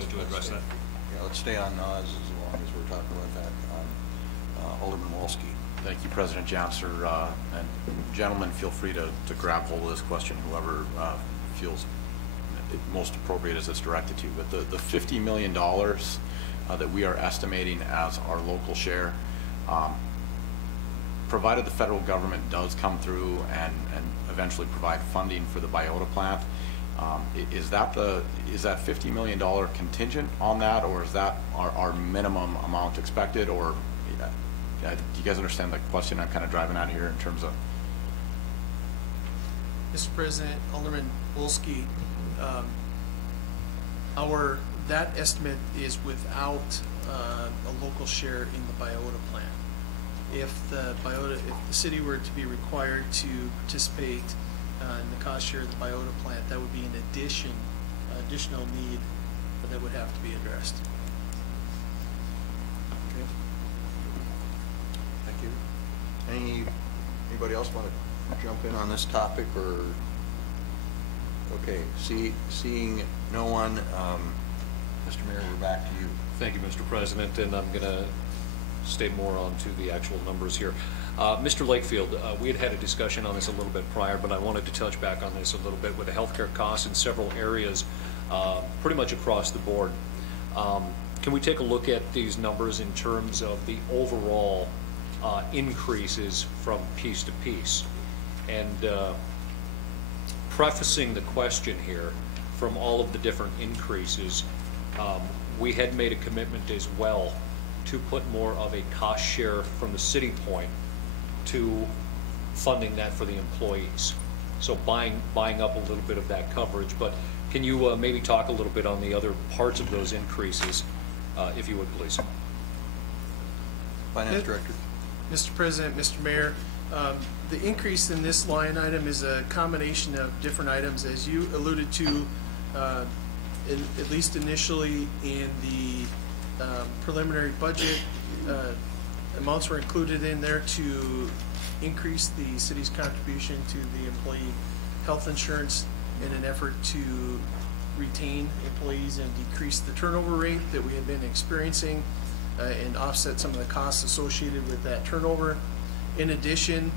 to address that? Yeah, let's stay on NAWS as long as we're talking about that. Alderman Wolski. Thank you, President Janser. And gentlemen, feel free to grab hold of this question, whoever feels it most appropriate as it's directed to. But the $50 million that we are estimating as our local share, provided the federal government does come through and eventually provide funding for the Biota plant, is that $50 million contingent on that, or is that our minimum amount expected? Or do you guys understand the question I'm kind of driving at here in terms of? Mr. President, Alderman Wolski, that estimate is without a local share in the Biota plant. If the city were to be required to participate in the cost share of the Biota plant, that would be an additional need that would have to be addressed. Okay. Thank you. Anybody else want to jump in on this topic, or? Okay, seeing no one, Mr. Mayor, we're back to you. Thank you, Mr. President, and I'm going to stay more on to the actual numbers here. Mr. Lakefield, we had a discussion on this a little bit prior, but I wanted to touch back on this a little bit with the healthcare costs in several areas, pretty much across the board. Can we take a look at these numbers in terms of the overall increases from piece to piece? And prefacing the question here, from all of the different increases, we had made a commitment as well to put more of a cost share from the city point to funding that for the employees. So buying up a little bit of that coverage. But can you maybe talk a little bit on the other parts of those increases, if you would, please? Finance Director. Mr. President, Mr. Mayor, the increase in this line item is a combination of different items, as you alluded to, at least initially in the preliminary budget. Amounts were included in there to increase the city's contribution to the employee health insurance in an effort to retain employees and decrease the turnover rate that we had been experiencing and offset some of the costs associated with that turnover. In addition,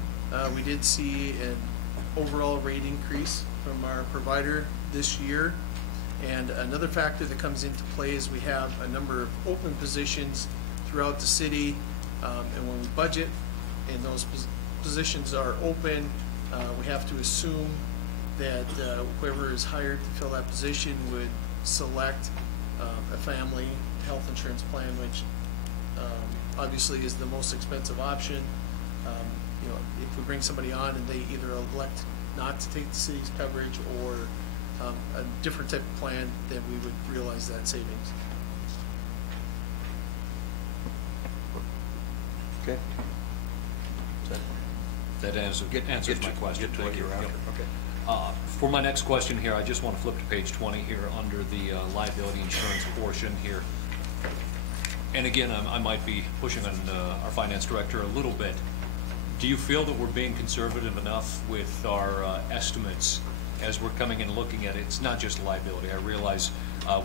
we did see an overall rate increase from our provider this year. And another factor that comes into play is we have a number of open positions throughout the city, and when we budget and those positions are open, we have to assume that whoever is hired to fill that position would select a family health insurance plan, which obviously is the most expensive option. You know, if we bring somebody on and they either elect not to take the city's coverage or a different type of plan, then we would realize that savings. Okay. That answers my question. Get to what Thank you. you're after. Yep. Okay. For my next question here, I just want to flip to page 20 here under the liability insurance portion here. And again, I might be pushing on our finance director a little bit. Do you feel that we're being conservative enough with our estimates as we're coming in and looking at it? It's not just liability. I realize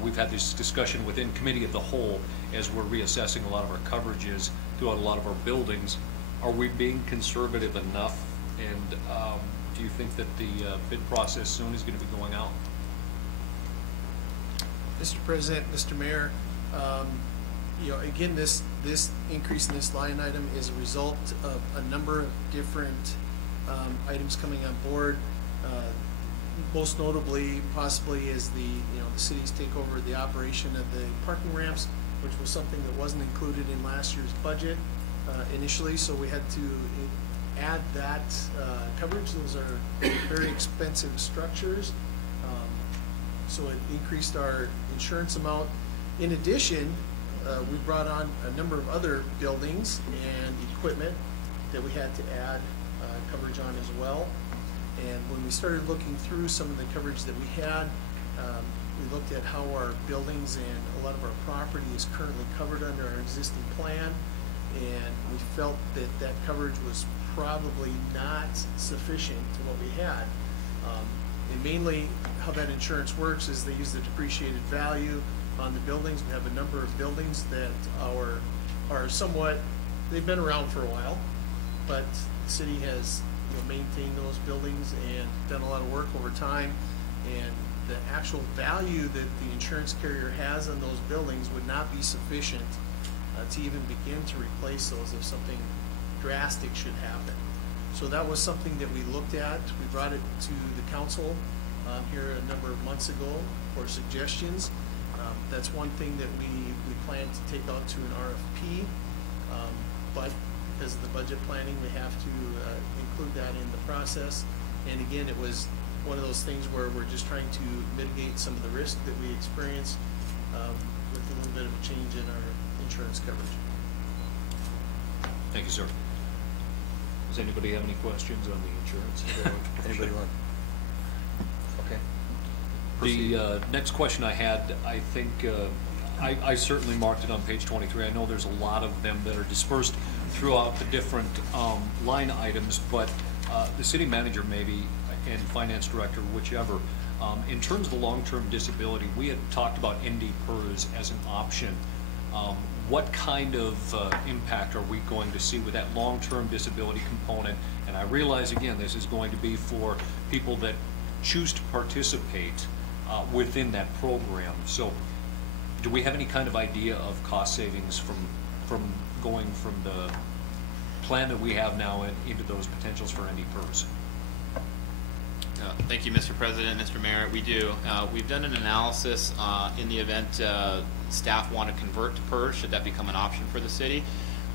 we've had this discussion within committee of the whole as we're reassessing a lot of our coverages throughout a lot of our buildings. Are we being conservative enough? And do you think that the bid process soon is going to be going out? Mr. President, Mr. Mayor, you know, again, this increase in this line item is a result of a number of different items coming on board. Most notably, possibly, is the city's takeover of the operation of the parking ramps, which was something that wasn't included in last year's budget initially. So we had to add that coverage. Those are very expensive structures. So it increased our insurance amount. In addition, we brought on a number of other buildings and equipment that we had to add coverage on as well. And when we started looking through some of the coverage that we had, we looked at how our buildings and a lot of our property is currently covered under our existing plan, and we felt that that coverage was probably not sufficient to what we had. And mainly how that insurance works is they use the depreciated value on the buildings. We have a number of buildings that are somewhat, they've been around for a while, but the city has maintained those buildings and done a lot of work over time, and the actual value that the insurance carrier has on those buildings would not be sufficient to even begin to replace those if something drastic should happen. So that was something that we looked at. We brought it to the council here a number of months ago for suggestions. That's one thing that we plan to take out to an RFP, but because of the budget planning, we have to include that in the process. And again, it was one of those things where we're just trying to mitigate some of the risk that we experienced with a little bit of a change in our insurance coverage. Thank you, sir. Does anybody have any questions on the insurance? Anybody want? Okay. The next question I had, I think, I certainly marked it on page 23. I know there's a lot of them that are dispersed throughout the different line items, but the city manager maybe and finance director, whichever, in terms of the long-term disability, we had talked about ND-PERS as an option. What kind of impact are we going to see with that long-term disability component? And I realize, again, this is going to be for people that choose to participate within that program. So do we have any kind of idea of cost savings from going from the plan that we have now into those potentials for ND-PERS? Thank you, Mr. President, Mr. Mayor. We do. We've done an analysis in the event staff want to convert to PERS, should that become an option for the city.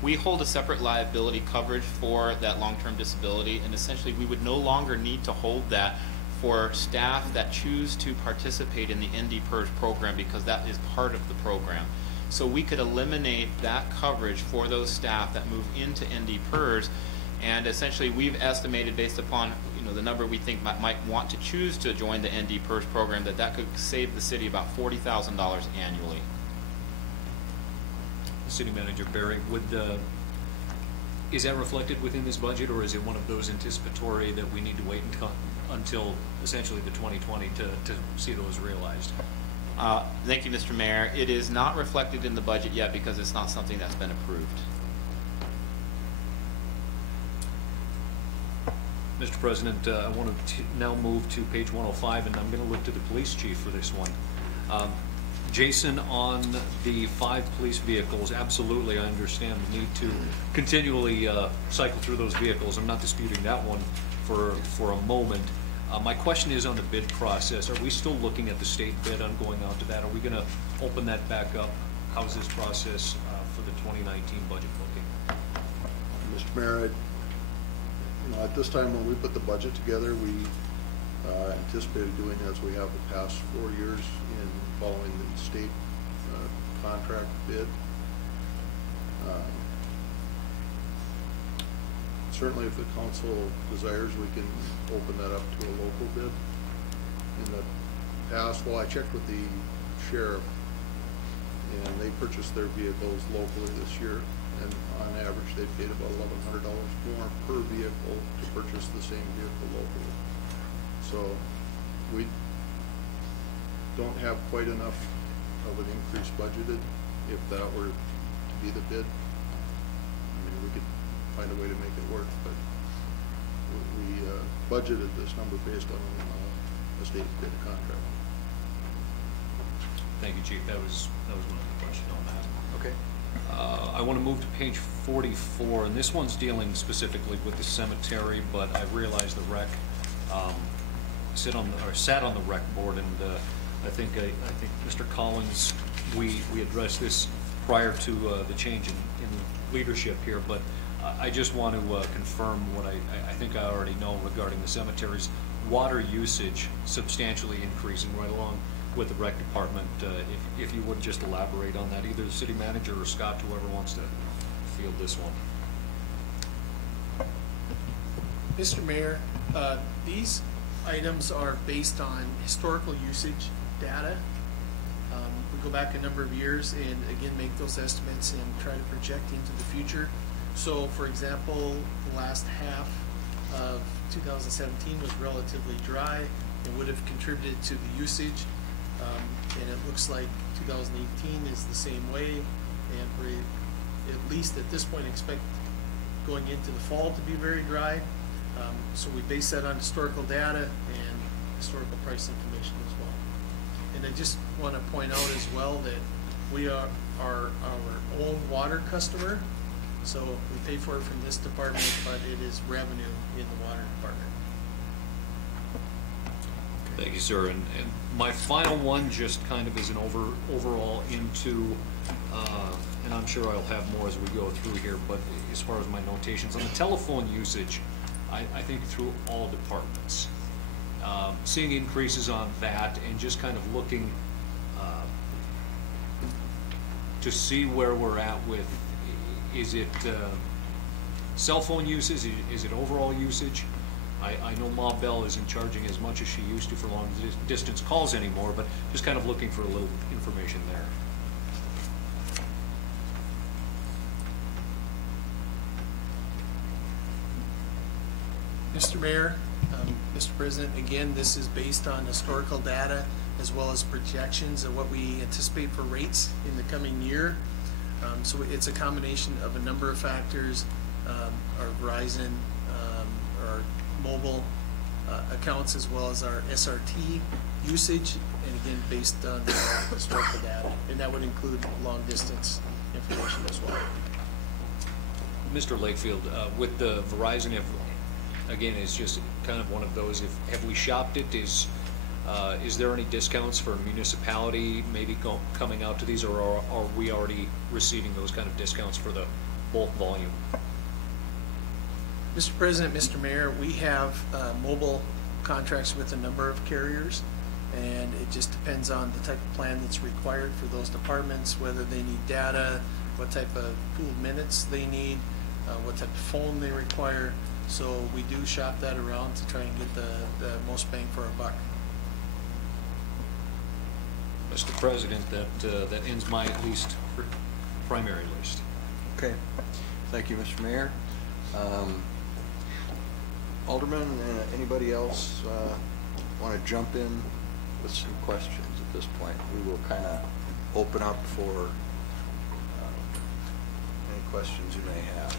We hold a separate liability coverage for that long-term disability, and essentially we would no longer need to hold that for staff that choose to participate in the ND-PERS program, because that is part of the program. So we could eliminate that coverage for those staff that move into ND-PERS, and essentially we've estimated, based upon the number we think might want to choose to join the ND-PERS program, that could save the city about $40,000 annually. City Manager Barry, is that reflected within this budget, or is it one of those anticipatory that we need to wait until essentially the 2020 to see those realized? Thank you, Mr. Mayor. It is not reflected in the budget yet because it's not something that's been approved. Mr. President, I want to now move to page 105, and I'm going to look to the police chief for this one. Jason, on the 5 police vehicles, absolutely, I understand the need to continually cycle through those vehicles. I'm not disputing that one for a moment. My question is on the bid process. Are we still looking at the state bid on going out to that? Are we going to open that back up? How's this process for the 2019 budget looking? Mr. Mayor, at this time when we put the budget together, we anticipated doing as we have the past 4 years in following the state contract bid. Certainly if the council desires, we can open that up to a local bid. In the past, well, I checked with the sheriff, and they purchased their vehicles locally this year, and on average they paid about $1,100 more per vehicle to purchase the same vehicle locally. So we don't have quite enough of an increase budgeted if that were to be the bid. I mean, we could find a way to make it work, but we budgeted this number based on a state bid contract. Thank you, Chief. That was one of the questions on that. Okay. I want to move to page 44, and this one's dealing specifically with the cemetery, but I realize the rec sat on the rec board, and I think Mr. Collins, we addressed this prior to the change in leadership here, but I just want to confirm what I think I already know regarding the cemetery's water usage substantially increasing right along with the rec department. If you would just elaborate on that, either the city manager or Scott, whoever wants to field this one. Mr. Mayor, these items are based on historical usage data. We go back a number of years and again make those estimates and try to project into the future. So for example, the last half of 2017 was relatively dry. It would have contributed to the usage, and it looks like 2018 is the same way, and we, at least at this point, expect going into the fall to be very dry. So we base that on historical data and historical price information as well. And I just want to point out as well that we are our own water customer, so we pay for it from this department, but it is revenue in the water department. Thank you, sir. And my final one just kind of is an overall into, and I'm sure I'll have more as we go through here, but as far as my notations on the telephone usage, I think through all departments, seeing increases on that and just kind of looking to see where we're at with, is it cell phone usage, is it overall usage? I know Ma Bell isn't charging as much as she used to for long distance calls anymore, but just kind of looking for a little information there. Mr. Mayor, Mr. President, again, this is based on historical data as well as projections of what we anticipate for rates in the coming year. So it's a combination of a number of factors, our Verizon, our mobile accounts, as well as our SRT usage, and again, based on historical data. And that would include long distance information as well. Mr. Lakefield, with the Verizon, again, it's just kind of one of those, have we shopped it? Is there any discounts for municipality maybe coming out to these, or are we already receiving those kind of discounts for the bulk volume? Mr. President, Mr. Mayor, we have mobile contracts with a number of carriers, and it just depends on the type of plan that's required for those departments, whether they need data, what type of pooled minutes they need, what type of phone they require. So we do shop that around to try and get the most bang for our buck. Mr. President, that ends my at least primary list. Okay. Thank you, Mr. Mayor. Alderman, anybody else want to jump in with some questions at this point? We will kind of open up for any questions you may have.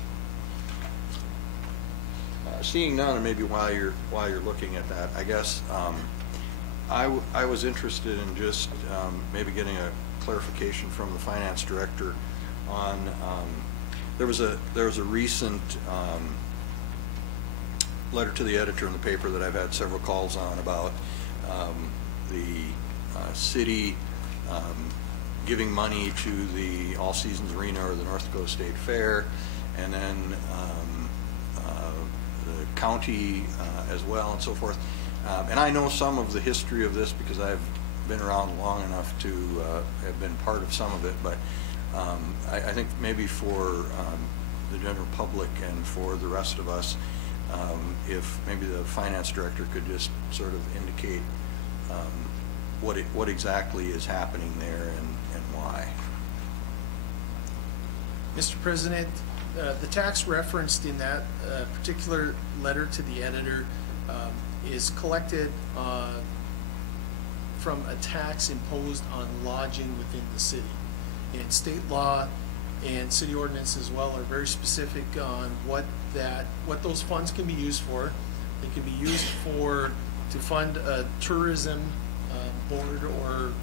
Seeing none, and maybe while you're looking at that, I guess I was interested in just maybe getting a clarification from the finance director on, there was a recent letter to the editor in the paper that I've had several calls on about the city giving money to the All Seasons Arena or the North Dakota State Fair, and then the county as well and so forth. And I know some of the history of this because I've been around long enough to have been part of some of it, but I think maybe for the general public and for the rest of us, if maybe the finance director could just sort of indicate what exactly is happening there and why. Mr. President, the tax referenced in that particular letter to the editor is collected from a tax imposed on lodging within the city. And state law and city ordinance as well are very specific on what those funds can be used for. They can be used to fund a tourism board, or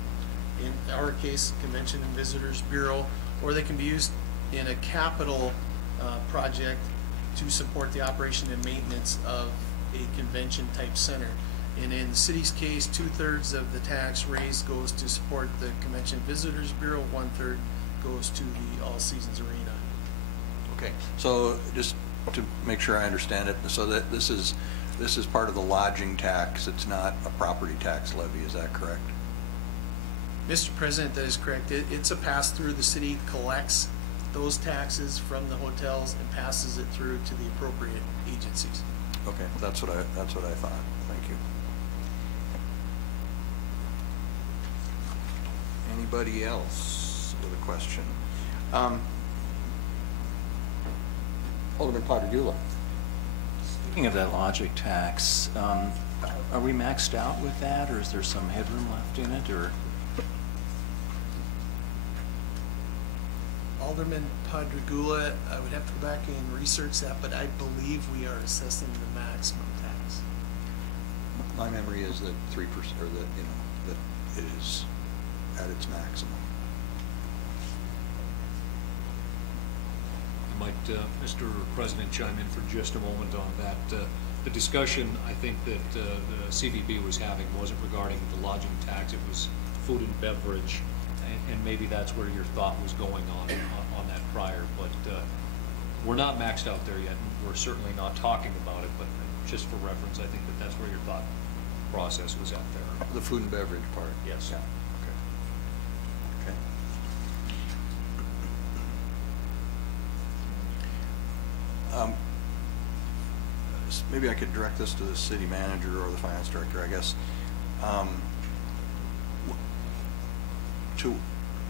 in our case, Convention and Visitors Bureau, or they can be used in a capital project to support the operation and maintenance of a convention type center. And in the city's case, 2/3 of the tax raised goes to support the Convention and Visitors Bureau, 1/3 goes to the All Seasons Arena. Okay, so just to make sure I understand it, so that this is part of the lodging tax, it's not a property tax levy, is that correct? Mr. President, that is correct. It's a pass-through. The city collects those taxes from the hotels and passes it through to the appropriate agencies. Okay, that's what I thought. Thank you. Anybody else with a question? Alderman Potter-Gula. Speaking of that logic tax, are we maxed out with that, or is there some headroom left in it, or? Alderman Potter-Gula, I would have to go back and research that, but I believe we are assessing the maximum tax. My memory is that 3%, or that, that it is at its maximum. I might, Mr. President, chime in for just a moment on that. The discussion I think that the CVB was having wasn't regarding the lodging tax, it was food and beverage, and maybe that's where your thought was going on that prior, but we're not maxed out there yet, and we're certainly not talking about it, but just for reference, I think that that's where your thought process was at there. The food and beverage part? Yes. Yeah. Okay. Maybe I could direct this to the city manager or the finance director, I guess.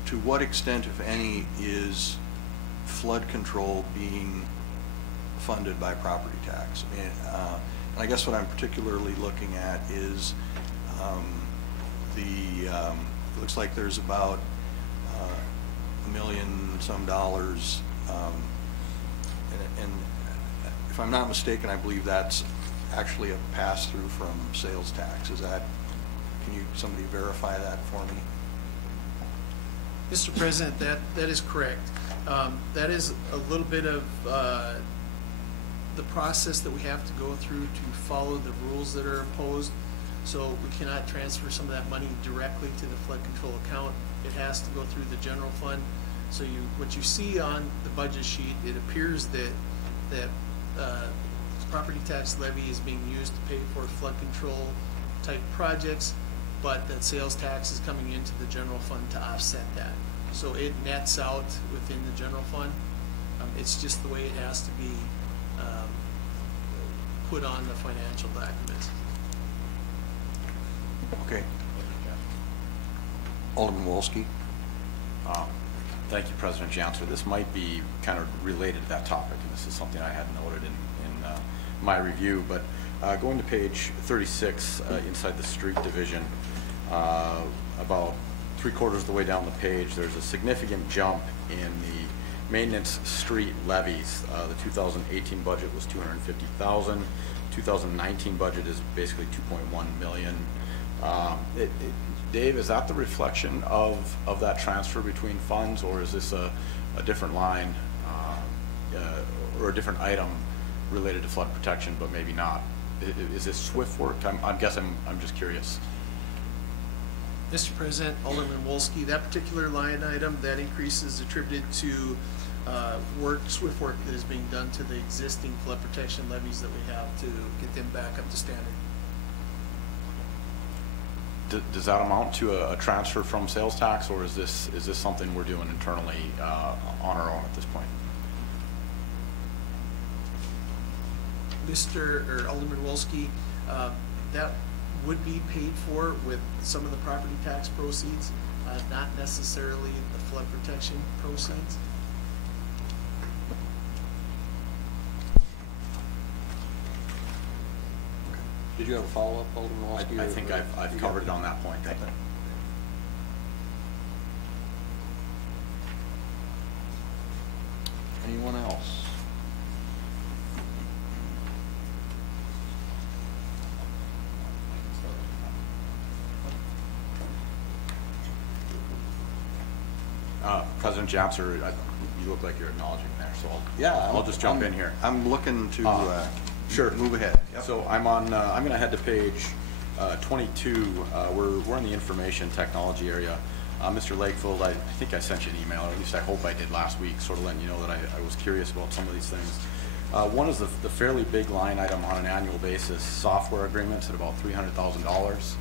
To what extent, if any, is flood control being funded by property tax? I mean, and I guess what I'm particularly looking at is it looks like there's about $1 million some dollars, and if I'm not mistaken, I believe that's actually a pass-through from sales tax. Is that, somebody verify that for me? Mr. President, that is correct. That is a little bit of the process that we have to go through to follow the rules that are imposed. So we cannot transfer some of that money directly to the flood control account. It has to go through the general fund. So what you see on the budget sheet, it appears that property tax levy is being used to pay for flood control type projects, but that sales tax is coming into the general fund to offset that. So it nets out within the general fund. It's just the way it has to be put on the financial documents. Okay. Alderman Wolski. Thank you, President Janser. This might be kind of related to that topic, and this is something I had noted in my review, but going to page 36 inside the street division, about 3/4 of the way down the page, there's a significant jump in the maintenance street levies. The 2018 budget was $250,000. 2019 budget is basically $2.1 million. Dave, is that the reflection of that transfer between funds, or is this a different line or a different item related to flood protection, but maybe not? Is this SWIFT work? I'm just curious. Mr. President, Alderman Wolski, that particular line item, that increase is attributed to SWIFT work that is being done to the existing flood protection levees that we have to get them back up to standard. Does that amount to a transfer from sales tax, or is this something we're doing internally on our own at this point? Alderman Wolski, that would be paid for with some of the property tax proceeds, not necessarily the flood protection proceeds. Did you have a follow-up, Alderman Wolski? I think I've covered it on that point. Thank you. Anyone else? President Jamser, you look like you're acknowledging there, so I'll just jump in here. I'm looking to sure, move ahead. Yep. So I'm going to head to page 22. We're in the information technology area. Mr. Lakefield, I think I sent you an email, or at least I hope I did last week, sort of letting you know that I was curious about some of these things. One is the fairly big line item on an annual basis, software agreements at about $300,000.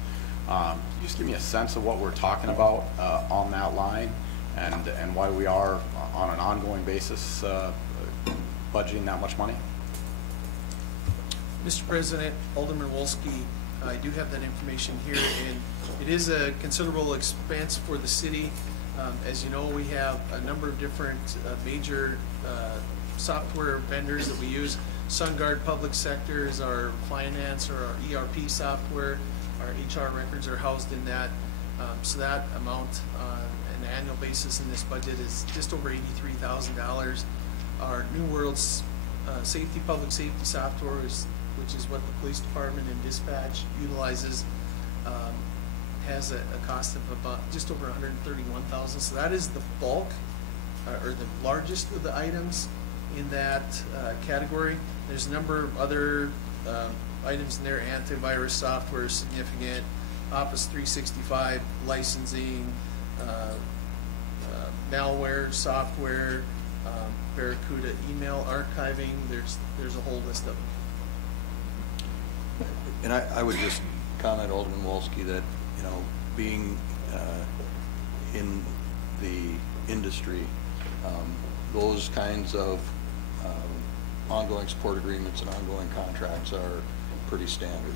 Just give me a sense of what we're talking about on that line, and why we are on an ongoing basis budgeting that much money? Mr. President, Alderman Wolski, I do have that information here, and it is a considerable expense for the city. As you know, we have a number of different major software vendors that we use. SunGuard Public Sector is our finance or our ERP software. Our HR records are housed in that. So that amount on an annual basis in this budget is just over $83,000. Our New World's public safety software, which is what the police department and dispatch utilizes, has a cost of about just over $131,000. So that is the bulk or the largest of the items in that category. There's a number of other items in there. Antivirus software is significant. Office 365 licensing, malware software, Barracuda email archiving. There's a whole list of them. And I would just comment, Alderman Wolski, that, being in the industry, those kinds of ongoing support agreements and ongoing contracts are pretty standard.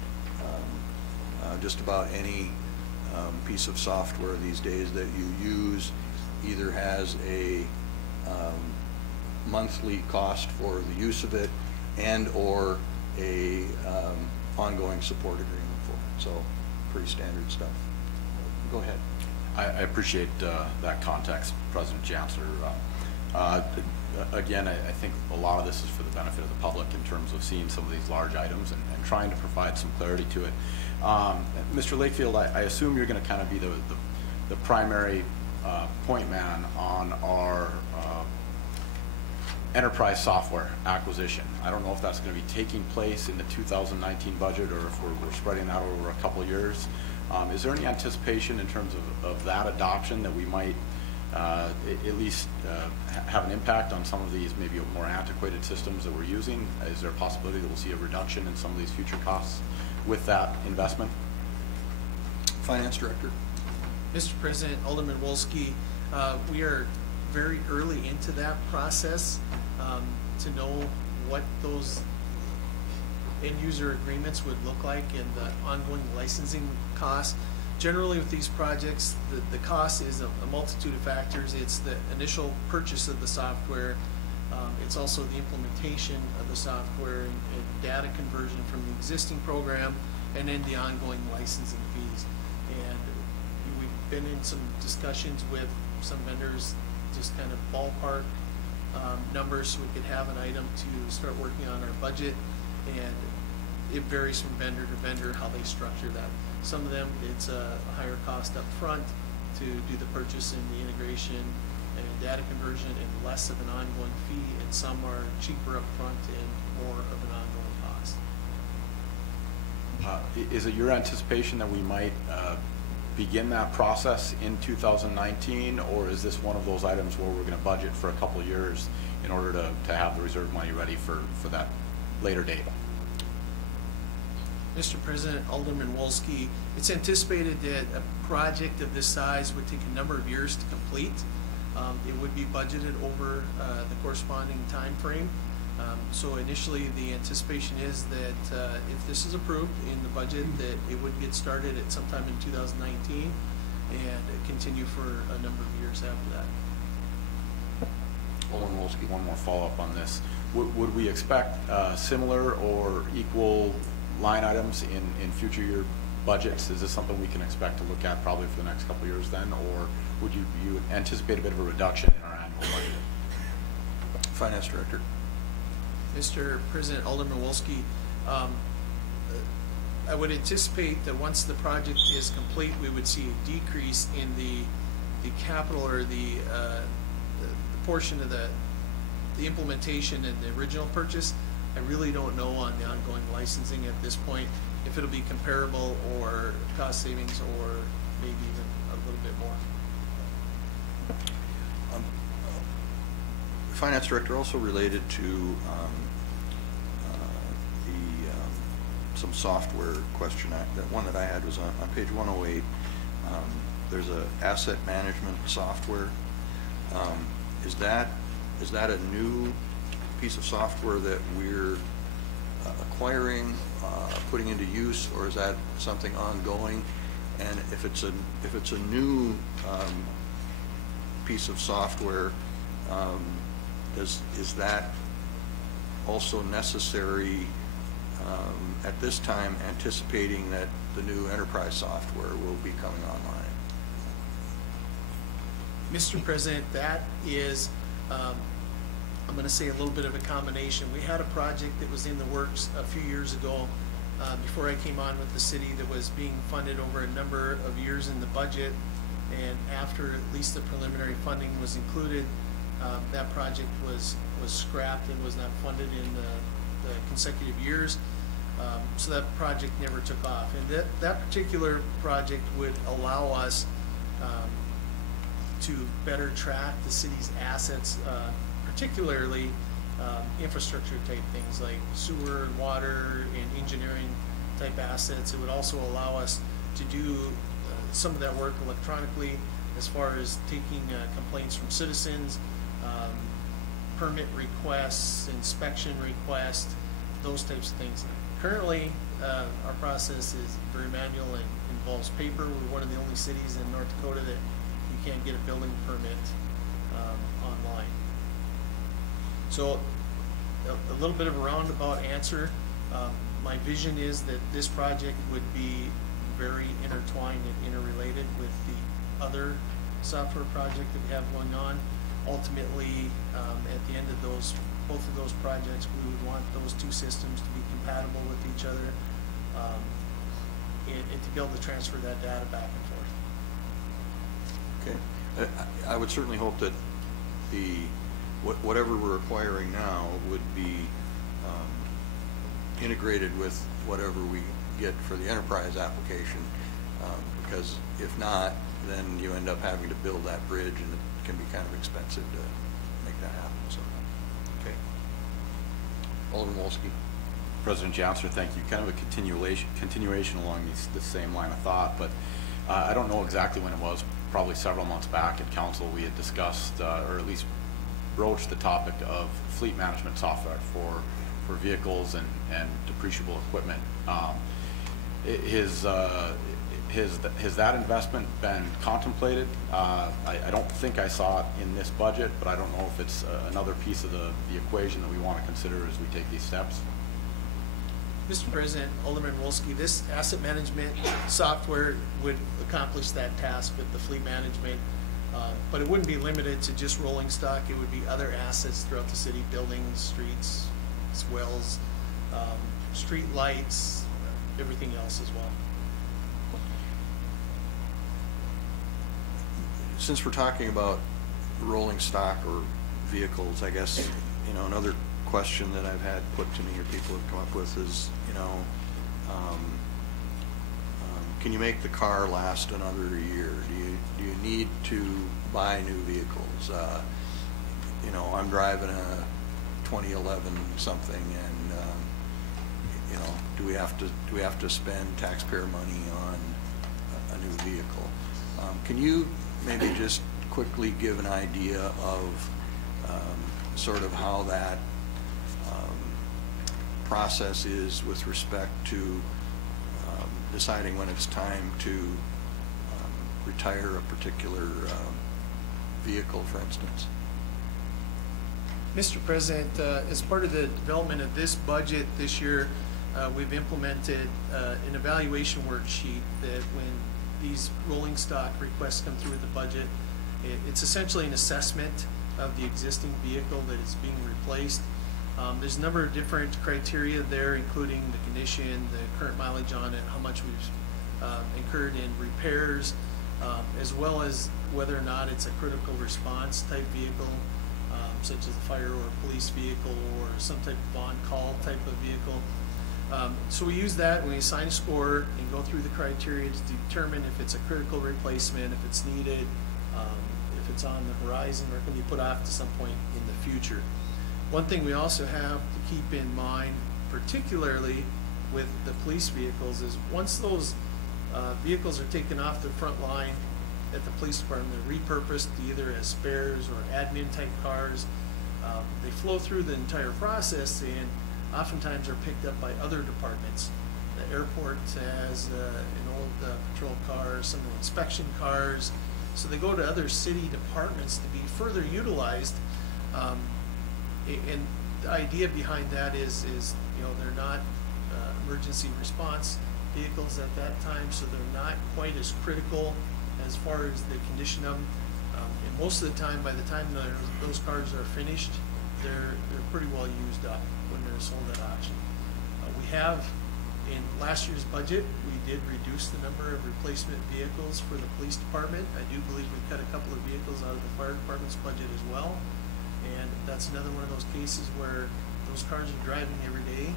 Just about any piece of software these days that you use either has a monthly cost for the use of it and or a ongoing support agreement for it. So pretty standard stuff. Go ahead. I appreciate that context, President Jamser. Again, I think a lot of this is for the benefit of the public in terms of seeing some of these large items and trying to provide some clarity to it. Mr. Lakefield, I assume you're going to kind of be the primary point man on our enterprise software acquisition. I don't know if that's going to be taking place in the 2019 budget or if we're spreading that over a couple of years. Is there any anticipation in terms of that adoption that we might at least have an impact on some of these maybe more antiquated systems that we're using? Is there a possibility that we'll see a reduction in some of these future costs with that investment? Finance Director. Mr. President, Alderman Wolski, we are very early into that process to know what those end user agreements would look like and the ongoing licensing costs. Generally with these projects, the cost is a multitude of factors. It's the initial purchase of the software. It's also the implementation of the software and data conversion from the existing program, and then the ongoing licensing fees. And we've been in some discussions with some vendors, just kind of ballpark numbers, so we could have an item to start working on our budget. And it varies from vendor to vendor how they structure that. Some of them, it's a higher cost up front to do the purchase and the integration and data conversion and less of an ongoing fee, and some are cheaper up front and more of an ongoing cost. Is it your anticipation that we might begin that process in 2019, or is this one of those items where we're going to budget for a couple of years in order to have the reserve money ready for that later date? Mr. President, Alderman Wolski, it's anticipated that a project of this size would take a number of years to complete. It would be budgeted over the corresponding time frame. So initially, the anticipation is that if this is approved in the budget, that it would get started at sometime in 2019 and continue for a number of years after that. Alderman Wolski, one more follow-up on this. Would we expect similar or equal line items in future year budgets? Is this something we can expect to look at probably for the next couple of years then, or would you anticipate a bit of a reduction in our annual budget? Finance Director. Mr. President, Alderman Wolski, I would anticipate that once the project is complete, we would see a decrease in the capital or the portion of the implementation and the original purchase. I really don't know on the ongoing licensing at this point if it'll be comparable or cost savings or maybe even a little bit more. Finance Director, also related to some software question. That one that I had was on page 108. There's a asset management software. Is that a new piece of software that we're acquiring, putting into use, or is that something ongoing? And if it's a new piece of software, is that also necessary at this time, anticipating that the new enterprise software will be coming online? Mr. President, that is, I'm going to say a little bit of a combination. We had a project that was in the works a few years ago before I came on with the city that was being funded over a number of years in the budget, and after at least the preliminary funding was included, that project was scrapped and was not funded in the consecutive years. So that project never took off. And that particular project would allow us to better track the city's assets, particularly infrastructure type things like sewer, water, and engineering type assets. It would also allow us to do some of that work electronically as far as taking complaints from citizens, permit requests, inspection requests, those types of things. Currently, our process is very manual and involves paper. We're one of the only cities in North Dakota that you can't get a building permit online. So a little bit of a roundabout answer. My vision is that this project would be very intertwined and interrelated with the other software project that we have going on. Ultimately, at the end of both of those projects, we would want those two systems to be compatible with each other and to be able to transfer that data back and forth. Okay. I would certainly hope that whatever we're acquiring now would be integrated with whatever we get for the enterprise application, because if not, then you end up having to build that bridge, and it can be kind of expensive to make that happen. So, okay. Alderman Wolski. President Janser, thank you. Kind of a continuation along the same line of thought, but I don't know exactly when it was. Probably several months back at council, we had discussed, or at least broached the topic of fleet management software for vehicles and depreciable equipment. Has that investment been contemplated? I don't think I saw it in this budget, but I don't know if it's another piece of the equation that we want to consider as we take these steps. Mr. President, Alderman Wolski, this asset management software would accomplish that task with the fleet management, but it wouldn't be limited to just rolling stock. It would be other assets throughout the city, buildings, streets, wells, street lights, everything else as well. Since we're talking about rolling stock or vehicles, I guess, another question that I've had put to me or people have come up with is, can you make the car last another year? Do you need to buy new vehicles? I'm driving a 2011 something, and do we have to spend taxpayer money on a new vehicle? Can you maybe just quickly give an idea of sort of how that process is with respect to deciding when it's time to retire a particular vehicle, for instance? Mr. President, as part of the development of this budget this year, we've implemented an evaluation worksheet that when these rolling stock requests come through with the budget, it's essentially an assessment of the existing vehicle that is being replaced. There's a number of different criteria there, including the condition, the current mileage on it, how much we've incurred in repairs, as well as whether or not it's a critical response type vehicle, such as a fire or a police vehicle or some type of on-call type of vehicle. So we use that when we assign a score and go through the criteria to determine if it's a critical replacement, if it's needed, if it's on the horizon, or can be put off to some point in the future. One thing we also have to keep in mind, particularly with the police vehicles, is once those vehicles are taken off the front line at the police department, they're repurposed either as spares or admin type cars. They flow through the entire process and oftentimes are picked up by other departments. The airport has an old patrol car, some of the inspection cars, so they go to other city departments to be further utilized. And the idea behind that is they're not emergency response vehicles at that time, so they're not quite as critical as far as the condition of them. And most of the time, by the time those cars are finished, they're pretty well used up when they're sold at auction. We have, in last year's budget, we did reduce the number of replacement vehicles for the police department. I do believe we cut a couple of vehicles out of the fire department's budget as well. And that's another one of those cases where those cars are driving every day,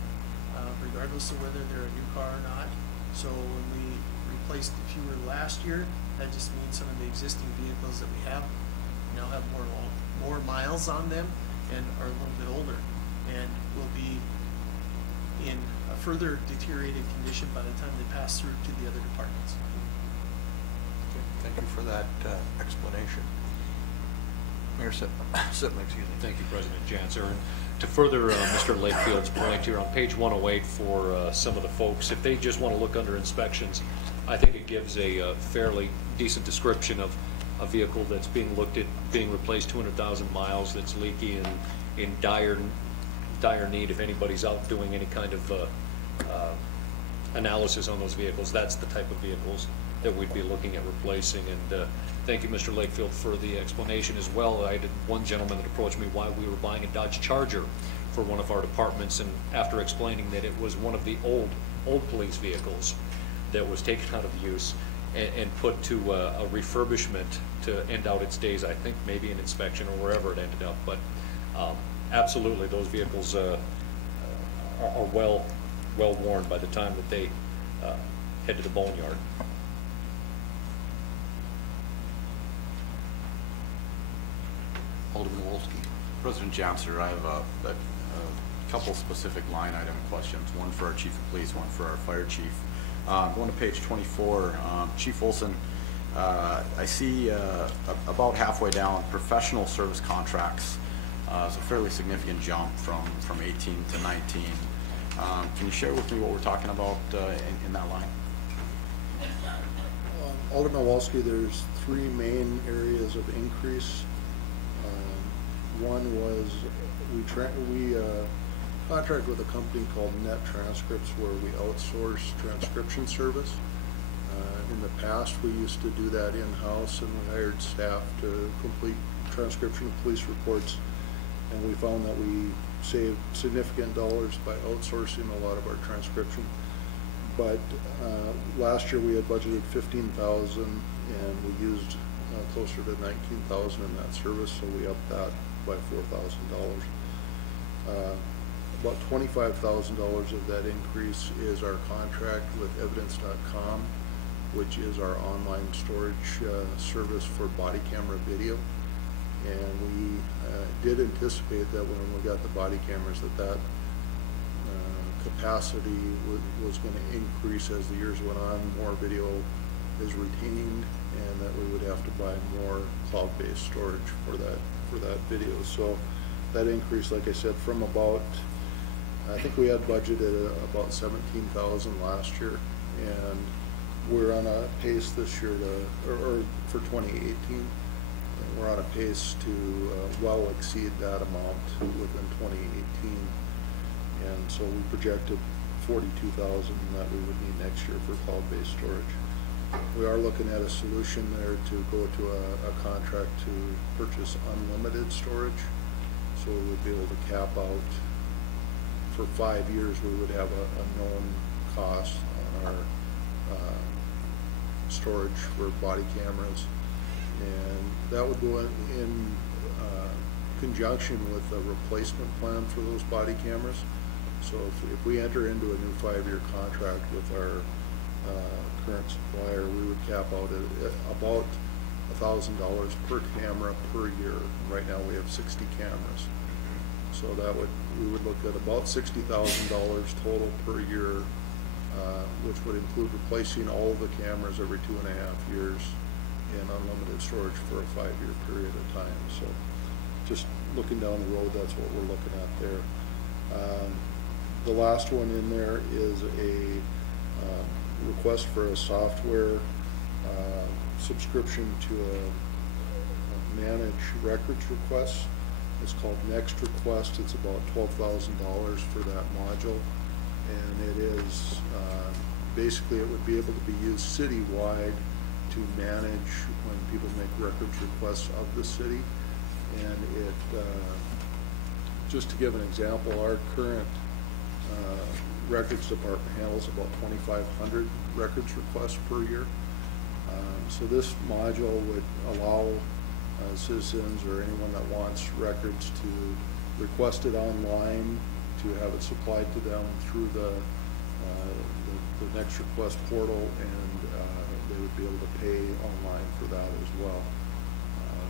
regardless of whether they're a new car or not. So when we replaced the fewer last year, that just means some of the existing vehicles that we have now have more miles on them and are a little bit older and will be in a further deteriorated condition by the time they pass through to the other departments. Okay, thank you for that explanation. Mayor Sipman, excuse me. Thank you, President Janser. And to further Mr. Lakefield's point here, on page 108 for some of the folks, if they just want to look under inspections, I think it gives a fairly decent description of a vehicle that's being looked at, being replaced 200,000 miles, that's leaky and in dire need. If anybody's out doing any kind of analysis on those vehicles, that's the type of vehicles that we'd be looking at replacing. And thank you, Mr. Lakefield, for the explanation as well. I had one gentleman that approached me why we were buying a Dodge Charger for one of our departments, and after explaining that it was one of the old police vehicles that was taken out of use and put to a refurbishment to end out its days, I think maybe an inspection or wherever it ended up. But absolutely, those vehicles are well worn by the time that they head to the boneyard. Alderman Wolski. President Janser, I have a couple specific line item questions, one for our Chief of Police, one for our Fire Chief. Going to page 24, Chief Olson, I see about halfway down, professional service contracts. It's a fairly significant jump from 18 to 19. Can you share with me what we're talking about in that line? Alderman Wolski, there's three main areas of increase. One was we contract with a company called Net Transcripts where we outsource transcription service. In the past, we used to do that in-house, and we hired staff to complete transcription of police reports. and we found that we saved significant dollars by outsourcing a lot of our transcription. But last year we had budgeted $15,000 and we used closer to $19,000 in that service, so we upped that by $4,000. About $25,000 of that increase is our contract with Evidence.com, which is our online storage service for body camera video. And we did anticipate that when we got the body cameras that capacity was going to increase as the years went on. More video is retained, and that we would have to buy more cloud-based storage for that video. So that increase, like I said, from about, I think we had budgeted about $17,000 last year, and we're on a pace this year to, or for 2018, we're on a pace to well exceed that amount within 2018. And so we projected $42,000 that we would need next year for cloud-based storage. We are looking at a solution there to go to a contract to purchase unlimited storage. So we would be able to cap out, for 5 years, we would have a known cost on our storage for body cameras. And that would go in conjunction with a replacement plan for those body cameras. So if we enter into a new 5-year contract with our current supplier, we would cap out at about $1,000 per camera per year. Right now we have 60 cameras. So we would look at about $60,000 total per year, which would include replacing all of the cameras every 2.5 years and unlimited storage for a 5-year period of time. So just looking down the road, that's what we're looking at there. The last one in there is a request for a software subscription to a manage records request. It's called Next Request. It's about $12,000 for that module, and it is basically it would be able to be used citywide to manage when people make records requests of the city. And it just to give an example, our current records department handles about 2,500 records requests per year. So this module would allow citizens or anyone that wants records to request it online, to have it supplied to them through the Next Request portal, and they would be able to pay online for that as well.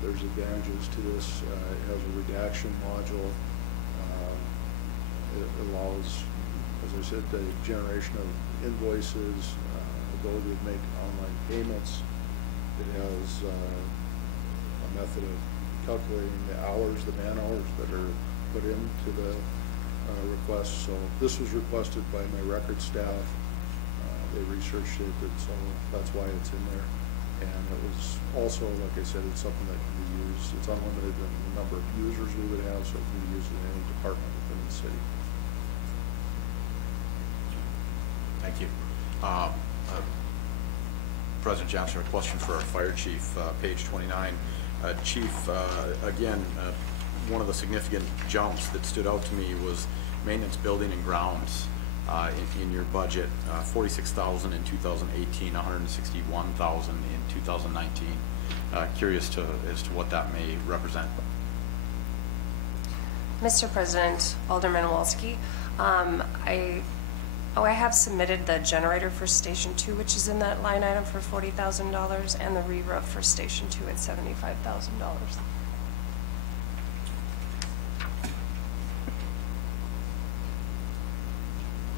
There's advantages to this. It has a redaction module. It allows, as I said, the generation of invoices, ability to make online payments. It has a method of calculating the hours, the man hours that are put into the request. So this was requested by my record staff. They researched it, and so that's why it's in there. And it was also, like I said, it's something that can be used. It's unlimited in the number of users we would have, so it can be used in any department within the city. Thank you. President Johnson, a question for our fire chief, page 29. Chief, again, one of the significant jumps that stood out to me was maintenance building and grounds in your budget, $46,000 in 2018, $161,000 in 2019. Curious as to what that may represent. Mr. President, Alderman Walski, I have submitted the generator for Station 2, which is in that line item for $40,000, and the re-roof for Station 2 at $75,000.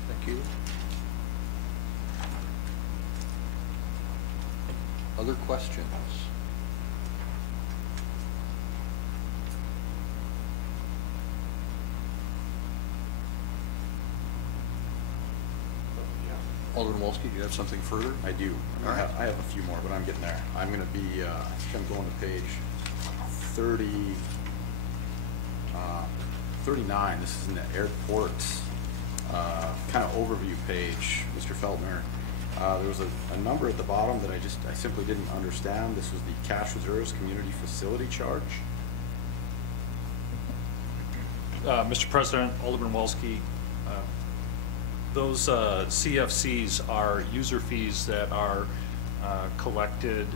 Thank you. Other questions? Alderman Wolski, do you have something further? I do. All right. I have a few more, but I'm getting there. I'm going to be, I think I'm going to page 39. This is in the airports kind of overview page, Mr. Feltner. There was a number at the bottom that I simply didn't understand. This was the cash reserves community facility charge. Mr. President, Alderman Wolski, those CFCs are user fees that are collected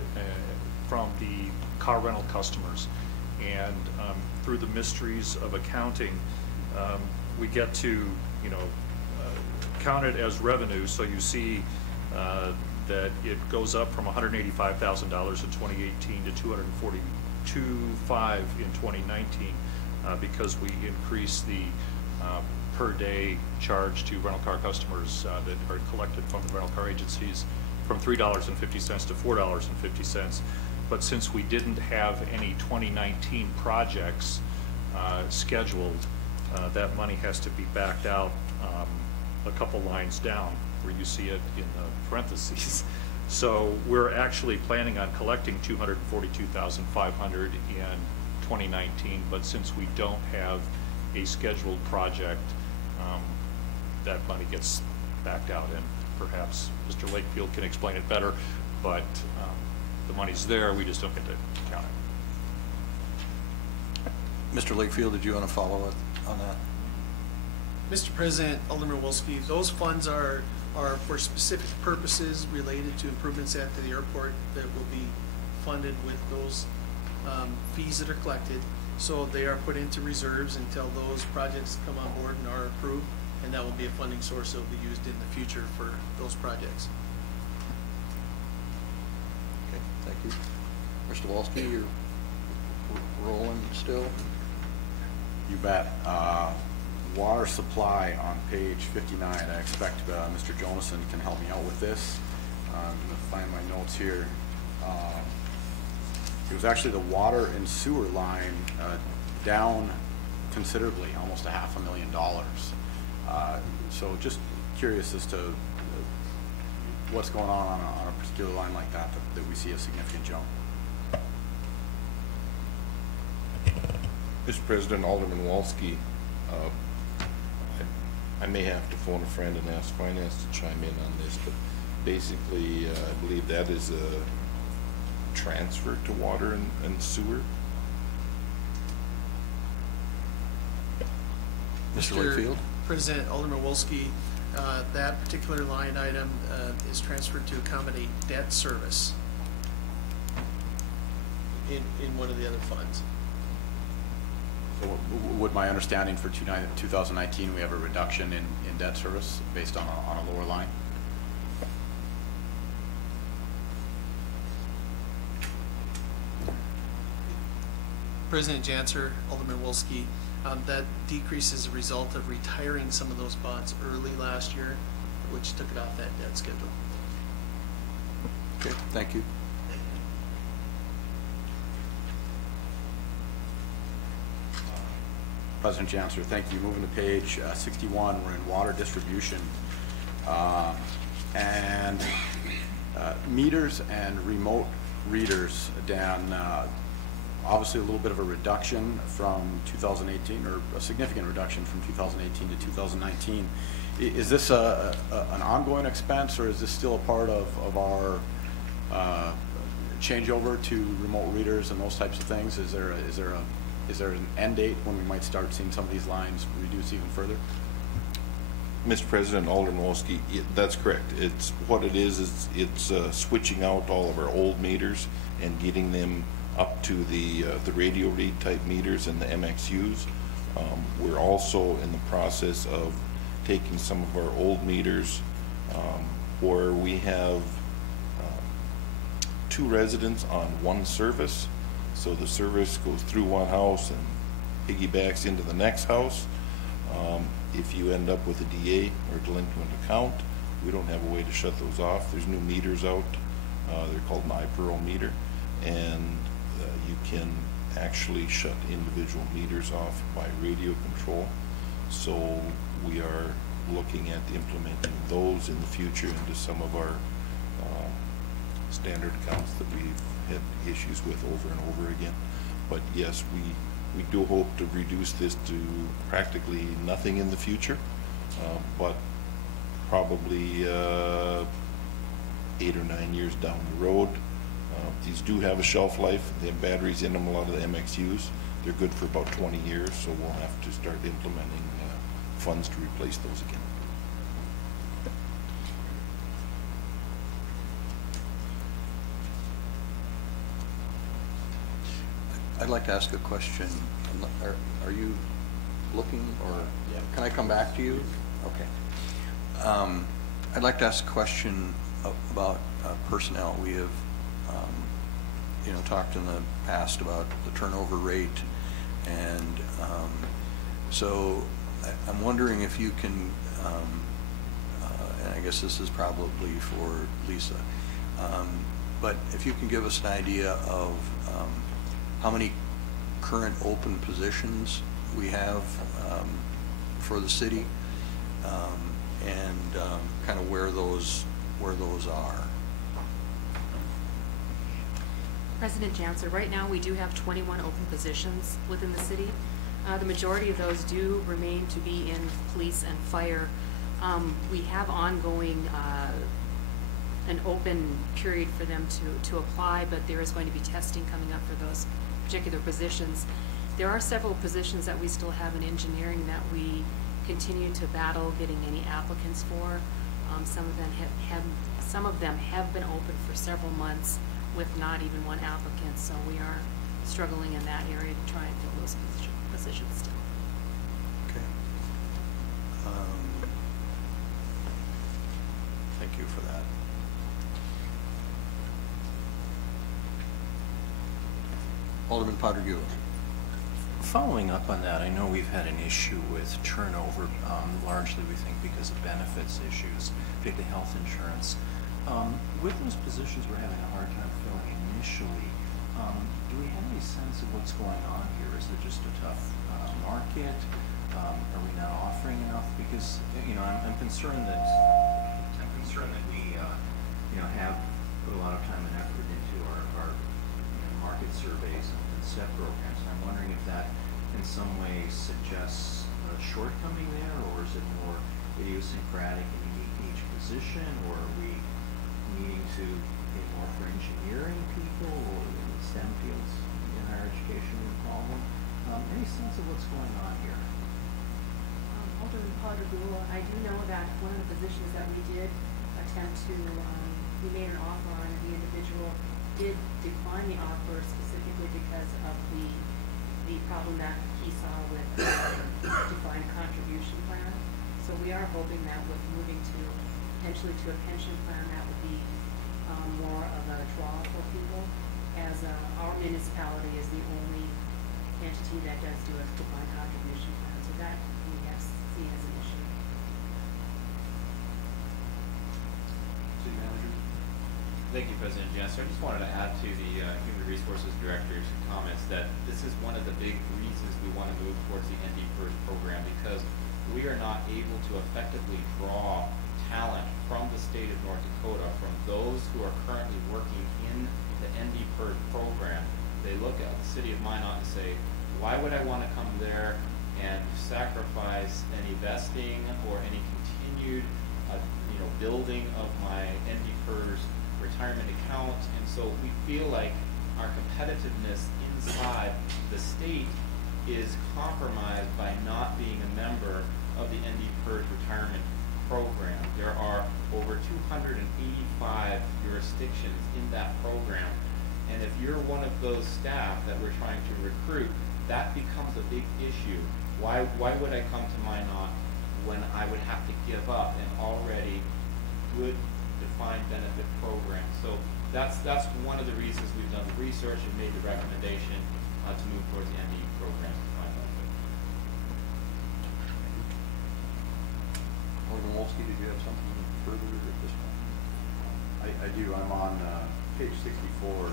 from the car rental customers. And through the mysteries of accounting, we get to, count it as revenue. So you see that it goes up from $185,000 in 2018 to $242,500 in 2019 because we increase the per day charge to rental car customers that are collected from the rental car agencies from $3.50 to $4.50. But since we didn't have any 2019 projects scheduled, that money has to be backed out a couple lines down where you see it in the parentheses. So we're actually planning on collecting $242,500 in 2019, but since we don't have a scheduled project, that money gets backed out, and perhaps Mr. Lakefield can explain it better, but the money's there, we just don't get to count it. Mr. Lakefield, did you want to follow up on that? Mr. President, Alderman Wolski, those funds are for specific purposes related to improvements at the airport that will be funded with those fees that are collected. So they are put into reserves until those projects come on board and are approved, and that will be a funding source that will be used in the future for those projects. Okay, thank you. Mr. Wolski, you're rolling still? You bet. Water supply on page 59. I expect Mr. Jonason can help me out with this. I'm going to find my notes here. It was actually the water and sewer line down considerably, almost $500,000. So just curious as to what's going on a particular line like that we see a significant jump. Mr. President, Alderman Wolski, I may have to phone a friend and ask finance to chime in on this, but basically I believe that is a transfer to water and sewer. Mr. Lakefield? President, Alderman Wolski, that particular line item is transferred to accommodate debt service in one of the other funds. So would my understanding for 2019 we have a reduction in debt service based on a lower line? President Janser, Alderman Wolski, that decrease is a result of retiring some of those bonds early last year, which took it off that debt schedule. Okay, thank you. President Janser, thank you. Moving to page 61, we're in water distribution. And meters and remote readers, Dan, obviously a little bit of a reduction from 2018, or a significant reduction from 2018 to 2019. Is this an ongoing expense, or is this still a part of our changeover to remote readers and those types of things? Is there an end date when we might start seeing some of these lines reduce even further? Mr. President, Alderman Wolski, that's correct. It's what it is it's switching out all of our old meters and getting them up to the radio read type meters and the MXUs. We're also in the process of taking some of our old meters where we have 2 residents on one service. So the service goes through one house and piggybacks into the next house. If you end up with a DA or delinquent account, we don't have a way to shut those off. There's new meters out. They're called an iPearl meter, and you can actually shut individual meters off by radio control. So we are looking at implementing those in the future into some of our standard accounts that we've had issues with over and over again. But yes, we do hope to reduce this to practically nothing in the future, but probably 8 or 9 years down the road, These do have a shelf life. They have batteries in them, a lot of the MXUs. They're good for about 20 years, so we'll have to start implementing funds to replace those again. I'd like to ask a question. Are you looking, or can I come back to you? Okay. I'd like to ask a question about personnel. We have, talked in the past about the turnover rate, and so I'm wondering if you can, and I guess this is probably for Lisa, but if you can give us an idea of how many current open positions we have for the city, and kind of where those are. President Janser, right now we do have 21 open positions within the city. The majority of those do remain to be in police and fire. We have ongoing an open period for them to apply, but there is going to be testing coming up for those particular positions. There are several positions that we still have in engineering that we continue to battle getting any applicants for. Some of them have been open for several months with not even one applicant, so we are struggling in that area to try and fill those positions still. Okay. Thank you for that. Alderman Potter-Guo. Following up on that, I know we've had an issue with turnover, largely we think because of benefits issues, particularly health insurance. With those positions we're having a hard time filling initially, do we have any sense of what's going on here? Is it just a tough market? Are we not offering enough? Because I'm concerned that we have put a lot of time and effort into our market surveys and STEP programs. And I'm wondering if that in some way suggests a shortcoming there, or is it more idiosyncratic and unique to each position, or are we needing to pay more for engineering people or in the STEM fields in higher education we call them? Any sense of what's going on here? Alderman Potter-Guo, I do know that one of the positions that we did attempt to, we made an offer on, the individual did decline the offer specifically because of the problem that he saw with defined contribution plan. So we are hoping that with moving to potentially to a pension plan, that would be more of a draw for people, as our municipality is the only entity that does do a defined contribution plan. So that we have seen as an issue. City Manager. Thank you, President Janser. I just wanted to add to the Human Resources Director's comments that this is one of the big reasons we want to move towards the ND FIRST program, because we are not able to effectively draw talent from the state of North Dakota, from those who are currently working in the ND FIRST program. They look at the city of Minot and say, why would I want to come there and sacrifice any vesting or any continued building of my ND FIRST retirement account? And so we feel like our competitiveness inside the state is compromised by not being a member of the ND FIRST retirement program. There are over 285 jurisdictions in that program, and if you're one of those staff that we're trying to recruit, that becomes a big issue. Why would I come to Minot when I would have to give up an already good defined benefit program? So that's one of the reasons we've done the research and made the recommendation to move towards the ND program defined benefit. Alderman Wolski, did you have something further at this point? I do. I'm on page 64.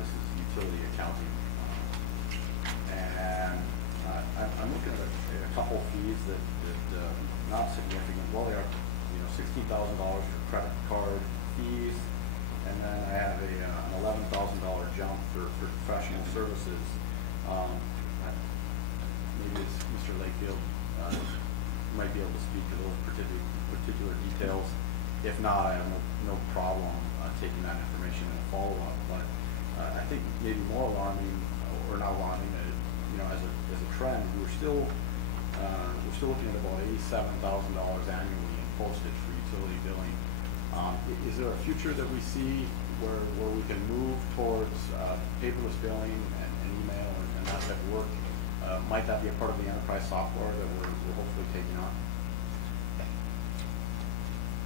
This is utility accounting. And I'm looking at a couple fees that not significant. Well, they are, $16,000 for credit card fees, and then I have an $11,000 jump for professional services. Maybe it's Mr. Lakefield might be able to speak to those particular details. If not, I have no problem taking that information in a follow-up. But I think maybe more alarming, or not alarming, as a trend, we're still looking at about $87,000 annually in postage for utility billing. Is there a future that we see where we can move towards paperless billing and email and that type of work? Might that be a part of the enterprise software that we're hopefully taking on?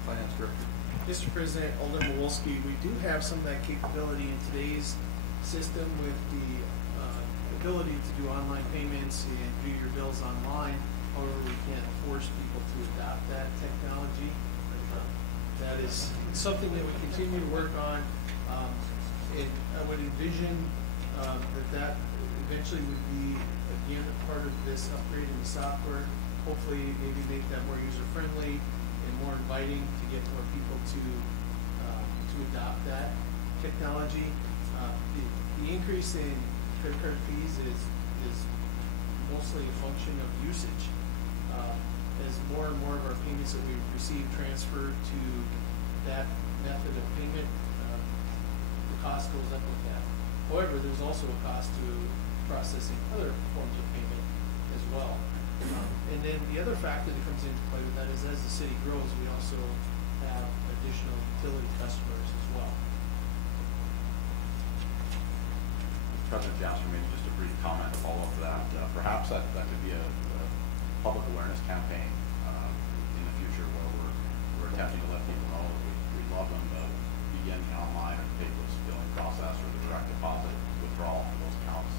Finance Director. Mr. President, Alderman Wolski, we do have some of that capability in today's system with the ability to do online payments and do your bills online. However, we can't force people to adopt that technology. That is something that we continue to work on. And I would envision that eventually would be, again, a part of this upgrade in the software. Hopefully, maybe make that more user-friendly and more inviting to get more people to adopt that technology. The increase in credit card fees is mostly a function of usage. As more and more of our payments that we receive transfer to that method of payment, the cost goes up with that. However, there's also a cost to processing other forms of payment as well. And then the other factor that comes into play with that is as the city grows, we also have additional utility customers as well. President Johnson, maybe just a brief comment to follow up to that. Perhaps that could be a public awareness campaign in the future where we're attempting to let people know that we love them to begin the online or paperless billing process or the direct deposit withdrawal for those accounts.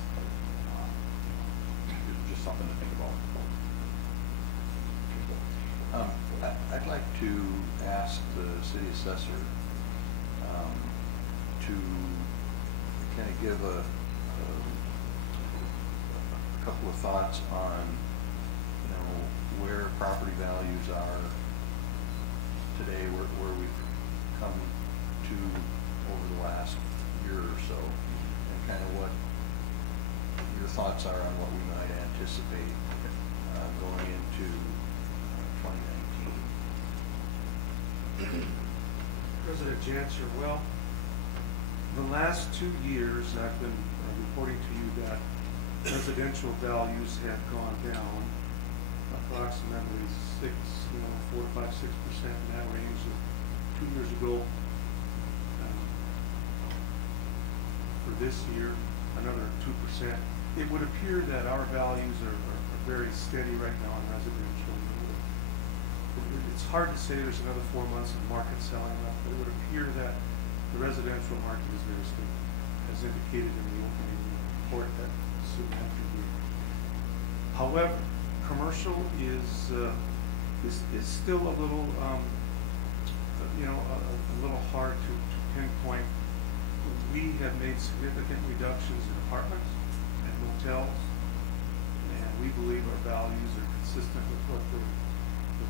Just something to think about. I'd like to ask the city assessor to kind of give a couple of thoughts on, where property values are today, where we've come to over the last year or so, and kind of what your thoughts are on what we might anticipate going into 2019. President Janser, well, the last 2 years I've been reporting to you that residential values have gone down approximately 4 to 5, 6% in that range. 2 years ago, for this year, another 2%. It would appear that our values are very steady right now in residential. It's hard to say there's another 4 months of market selling up, but it would appear that the residential market is very stable, as indicated in the opening report that Sue mentioned. However, commercial is still a little, a little hard to pinpoint. We have made significant reductions in apartments and hotels, and we believe our values are consistent with what they're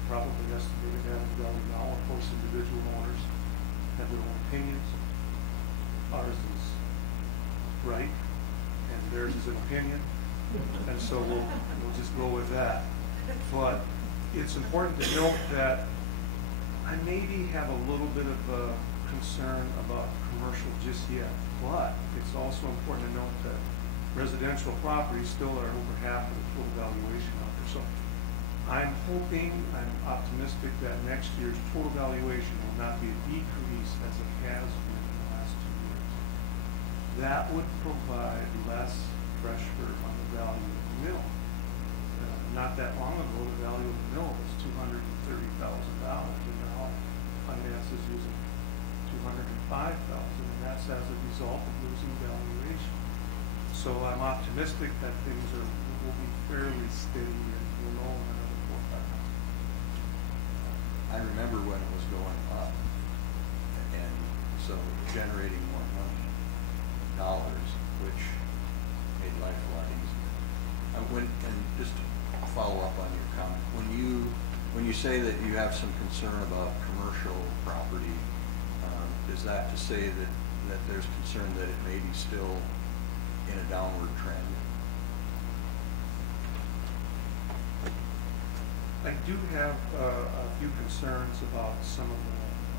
probably estimated at value now. Of course, individual owners have their own opinions. Ours is right, and theirs is an opinion, and so we'll just go with that. But it's important to note that I maybe have a little bit of a concern about commercial just yet, but it's also important to note that residential properties still are over half of the total valuation out there. So I'm optimistic that next year's total valuation will not be a decrease as it has been in the last 2 years. That would provide less pressure on the value of the mill. Not that long ago, the value of the mill was $230,000, and now finance is using $205,000, and that's as a result of losing valuation. So I'm optimistic that things will be fairly steady and will know in another 4 or 5 months. I remember when it was going up, and so generating more money, dollars, which made life a lot easier. And just to follow up on your comment, when you say that you have some concern about commercial property, is that to say that there's concern that it may be still in a downward trend? I do have a few concerns about some of the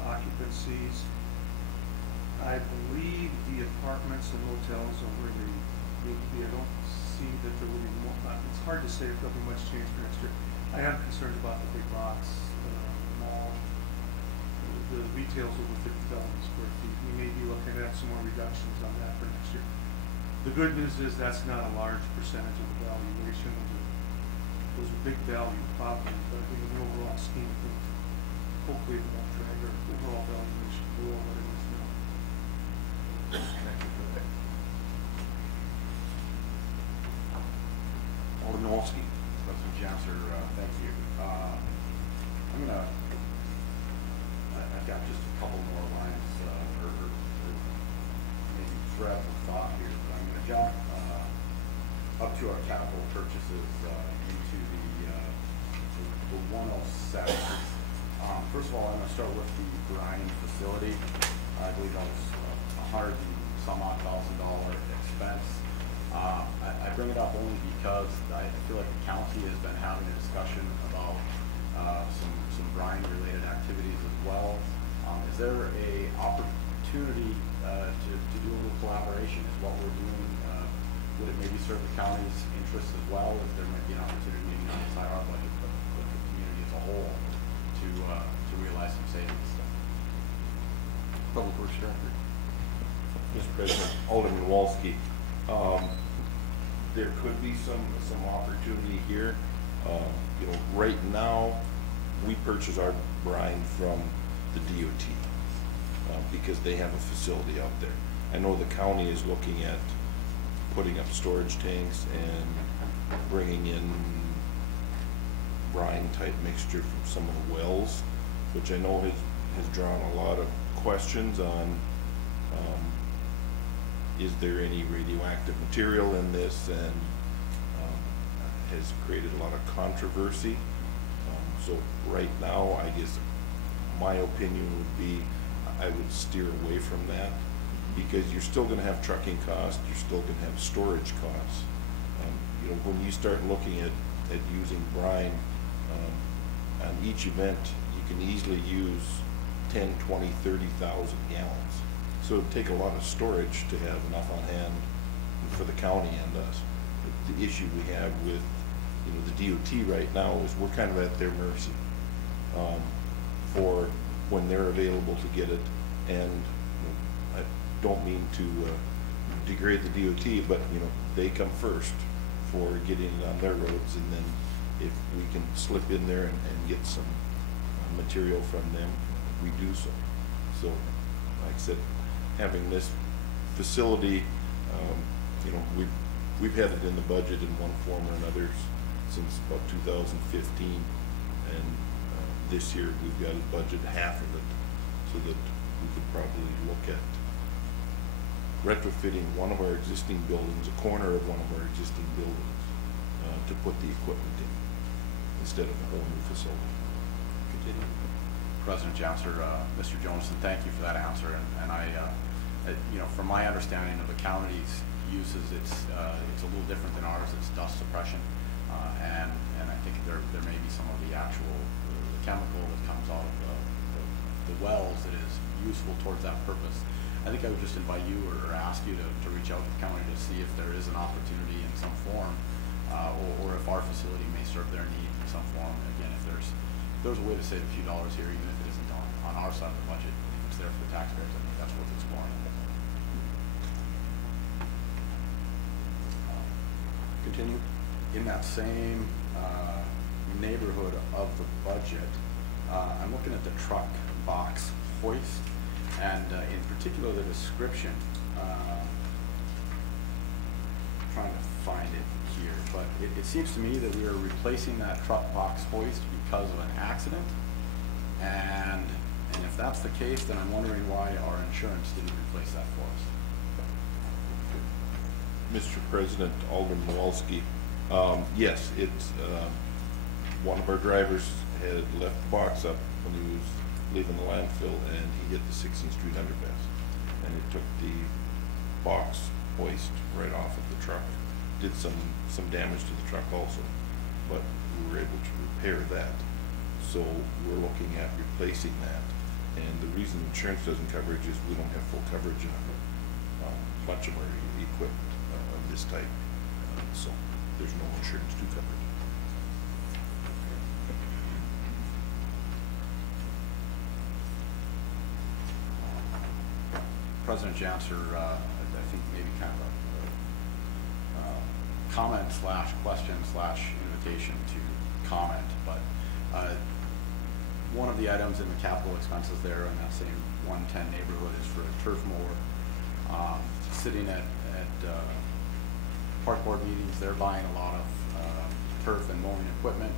occupancies. I believe the apartments and hotels are where they need to be. I don't see that there will be more, it's hard to say if there'll be much change for next year. I am concerned about the big box, mall, the retail's over 50,000 square feet. We may be looking at some more reductions on that for next year. The good news is that's not a large percentage of the valuation. Those are big value properties, but I think in the overall scheme of things, hopefully it won't drag our overall valuation below what it is now. Thank you for that. Alderman Wolski. President Janser, thank you. I've got just a couple more lines, or maybe thread of thought here, but I'm going to jump up to our capital purchases into the 107. First of all, I'm going to start with the Bryan facility. I believe that was $100 and some odd $1,000 expense. I bring it up only because I feel like the county has been having a discussion about some Bryan-related activities as well. Is there a opportunity to do a little collaboration? Is what we're doing, would it maybe serve the county's interests as well? If there might be an opportunity, maybe not inside our budget, but the community as a whole, to realize some savings? Public Works Director. Mr. President, Alderman Wolski, there could be some opportunity here. You know, right now, we purchase our brine from the DOT because they have a facility out there. I know the county is looking at putting up storage tanks and bringing in brine type mixture from some of the wells, which I know has drawn a lot of questions on is there any radioactive material in this, and has created a lot of controversy. So right now, I guess my opinion would be I would steer away from that, because you're still going to have trucking costs, you're still going to have storage costs. You know, when you start looking at using brine on each event, you can easily use 10, 20, 30,000 gallons. So it would take a lot of storage to have enough on hand for the county and us. The issue we have with, you know, the DOT right now is we're kind of at their mercy for when they're available to get it. And you know, I don't mean to degrade the DOT, but you know, they come first for getting it on their roads, and then if we can slip in there and get some material from them, we do so. So, like I said, having this facility, you know, we've had it in the budget in one form or another since about 2015, and this year we've got it budgeted half of it, so that we could probably look at retrofitting one of our existing buildings, a corner of one of our existing buildings, to put the equipment in instead of a whole new facility. Continue. President Janser, Mr. Jonason, thank you for that answer. And I, you know, from my understanding of the county's uses, it's a little different than ours. It's dust suppression, and I think there may be some of the actual chemical that comes out of the wells that is useful towards that purpose. I think I would just invite you or ask you to reach out to the county to see if there is an opportunity in some form, or if our facility may serve their need in some form. Again, if there's a way to save a few dollars here, even if it isn't on our side of the budget, if it's there for the taxpayers, I think that's worth exploring. Continue. In that same neighborhood of the budget, I'm looking at the truck box hoist, and in particular the description, trying to find it here, but it seems to me that we are replacing that truck box hoist because of an accident, and if that's the case, then I'm wondering why our insurance didn't replace that for us. Mr. President, Alderman Wolski, yes, it's one of our drivers had left the box up when he was leaving the landfill, and he hit the 16th Street underpass, and it took the box hoist right off of the truck. Did some damage to the truck also, but we were able to repair that. So we're looking at replacing that. And the reason insurance doesn't cover it is we don't have full coverage on much of our equipment of this type. So there's no insurance to cover it. President Janser, I think maybe kind of a comment slash question slash invitation to comment, but one of the items in the capital expenses there in that same 110 neighborhood is for a turf mower. Sitting at park board meetings, they're buying a lot of turf and mowing equipment,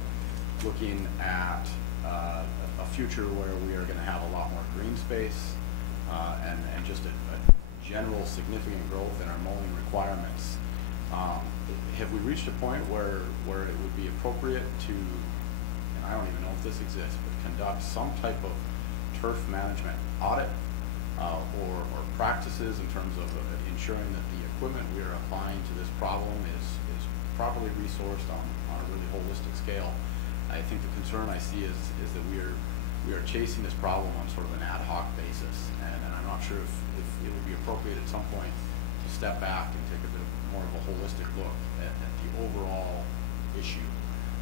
looking at a future where we are going to have a lot more green space, and just a general significant growth in our mowing requirements. Have we reached a point where it would be appropriate to, and I don't even know if this exists, but conduct some type of turf management audit or practices in terms of ensuring that the equipment we are applying to this problem is properly resourced on a really holistic scale? I think the concern I see is that we are chasing this problem on sort of an ad hoc basis, and I'm not sure if it would be appropriate at some point to step back and take a bit more of a holistic look at the overall issue,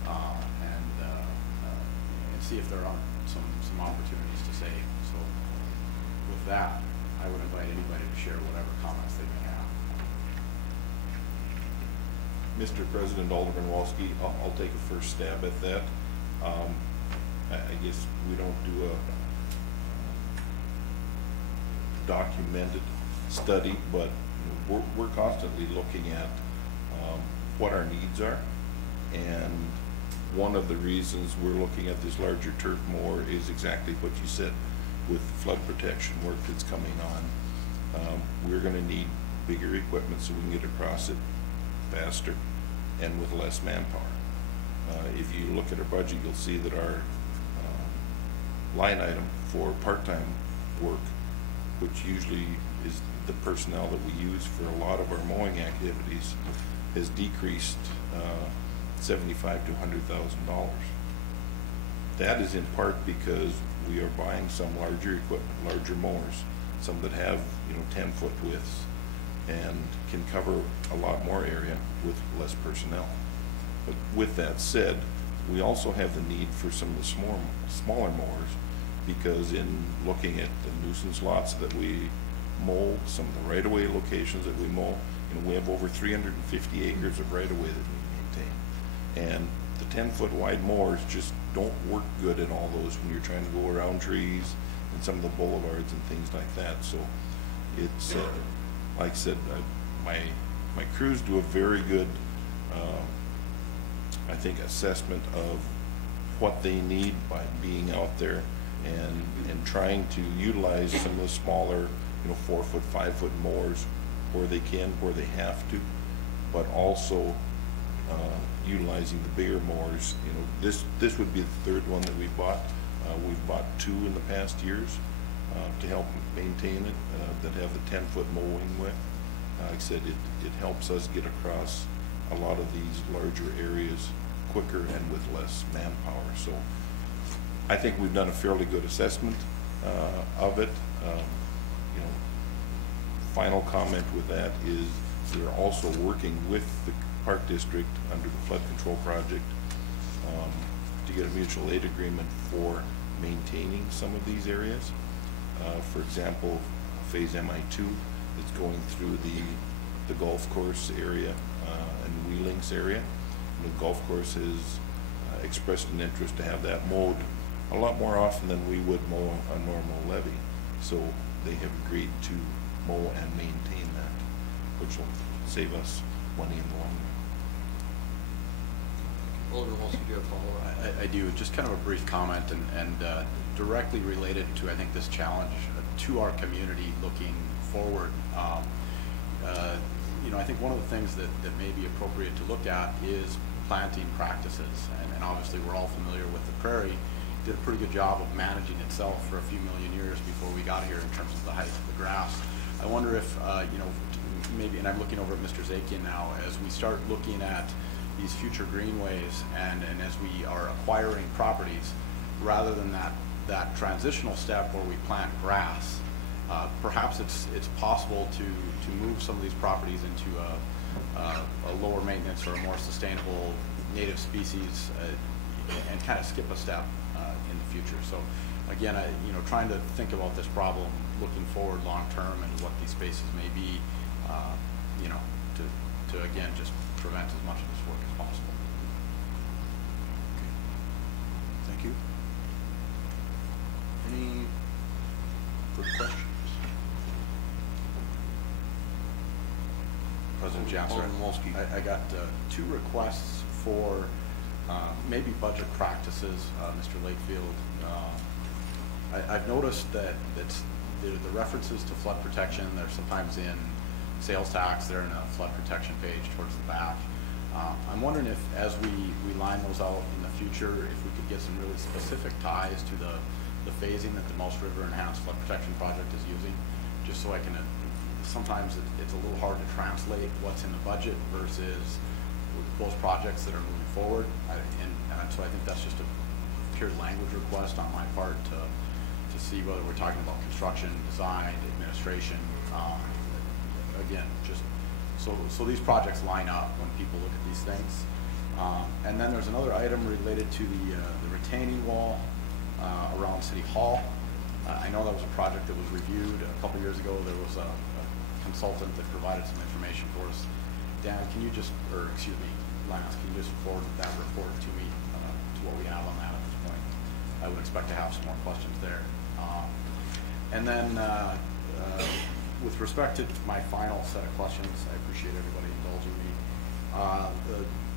and see if there are some opportunities to save. So with that, I would invite anybody to share whatever comments they may have. Mr. President, Alderman Walski, I'll take a first stab at that. I guess we don't do a documented study, but we're constantly looking at what our needs are, and one of the reasons we're looking at this larger turf mower is exactly what you said with flood protection work that's coming on. We're going to need bigger equipment so we can get across it faster and with less manpower. If you look at our budget, you'll see that our line item for part-time work, which usually is the personnel that we use for a lot of our mowing activities, has decreased $75,000 to $100,000. That is in part because we are buying some larger equipment, larger mowers, some that have 10-foot widths and can cover a lot more area with less personnel. But with that said, we also have the need for some of the smaller mowers, because in looking at the nuisance lots that we mow, some of the right-of-way locations that we mow, we have over 350 acres of right-of-way that we maintain. And the 10-foot wide mowers just don't work good in all those when you're trying to go around trees and some of the boulevards and things like that. So it's, like I said, my crews do a very good, I think, assessment of what they need by being out there and trying to utilize some of the smaller, 4-foot, 5-foot mowers where they can, where they have to, but also utilizing the bigger mowers. This would be the third one that we bought. We've bought 2 in the past years to help maintain it that have the 10-foot mowing width. Like I said, it helps us get across a lot of these larger areas quicker and with less manpower. So I think we've done a fairly good assessment of it. Final comment with that is we're also working with the Park District under the flood control project to get a mutual aid agreement for maintaining some of these areas. For example, Phase MI2 is going through the golf course area and Wheelings area. And the golf course has expressed an interest to have that mowed a lot more often than we would mow a normal levee. So they have agreed to mow and maintain that, which will save us money in the long run. Alderman Walski, do you have a follow-up? I do. Just kind of a brief comment and directly related to, I think, this challenge to our community looking forward. I think one of the things that may be appropriate to look at is planting practices. And obviously we're all familiar with the prairie. Did a pretty good job of managing itself for a few million years before we got here in terms of the height of the grass. I wonder if, maybe, and I'm looking over at Mr. Zakian now, as we start looking at these future greenways and as we are acquiring properties, rather than that that transitional step where we plant grass, perhaps it's possible to move some of these properties into a lower maintenance or a more sustainable native species and kind of skip a step in the future. So again, trying to think about this problem looking forward long term and what these spaces may be, to again just prevent as much of this work as possible. Okay. Thank you. Any further questions? President Janser, Alderman Wolski. I got 2 requests for maybe budget practices, Mr. Lakefield. I've noticed that the references to flood protection, they're sometimes in sales tax, they're in a flood protection page towards the back. I'm wondering if, as we line those out in the future, if we could get some really specific ties to the phasing that the Mouse River Enhanced Flood Protection Project is using, just so I can, sometimes it's a little hard to translate what's in the budget versus those projects that are moving forward. And so I think that's just a pure language request on my part to see whether we're talking about construction, design, administration. Again, just so these projects line up when people look at these things. And then there's another item related to the retaining wall around City Hall. I know that was a project that was reviewed a couple years ago. There was a consultant that provided some information for us. Dan, can you just, or excuse me, Lance, can you just forward that report to me, to what we have on that at this point? I would expect to have some more questions there. And then with respect to my final set of questions, I appreciate everybody indulging me.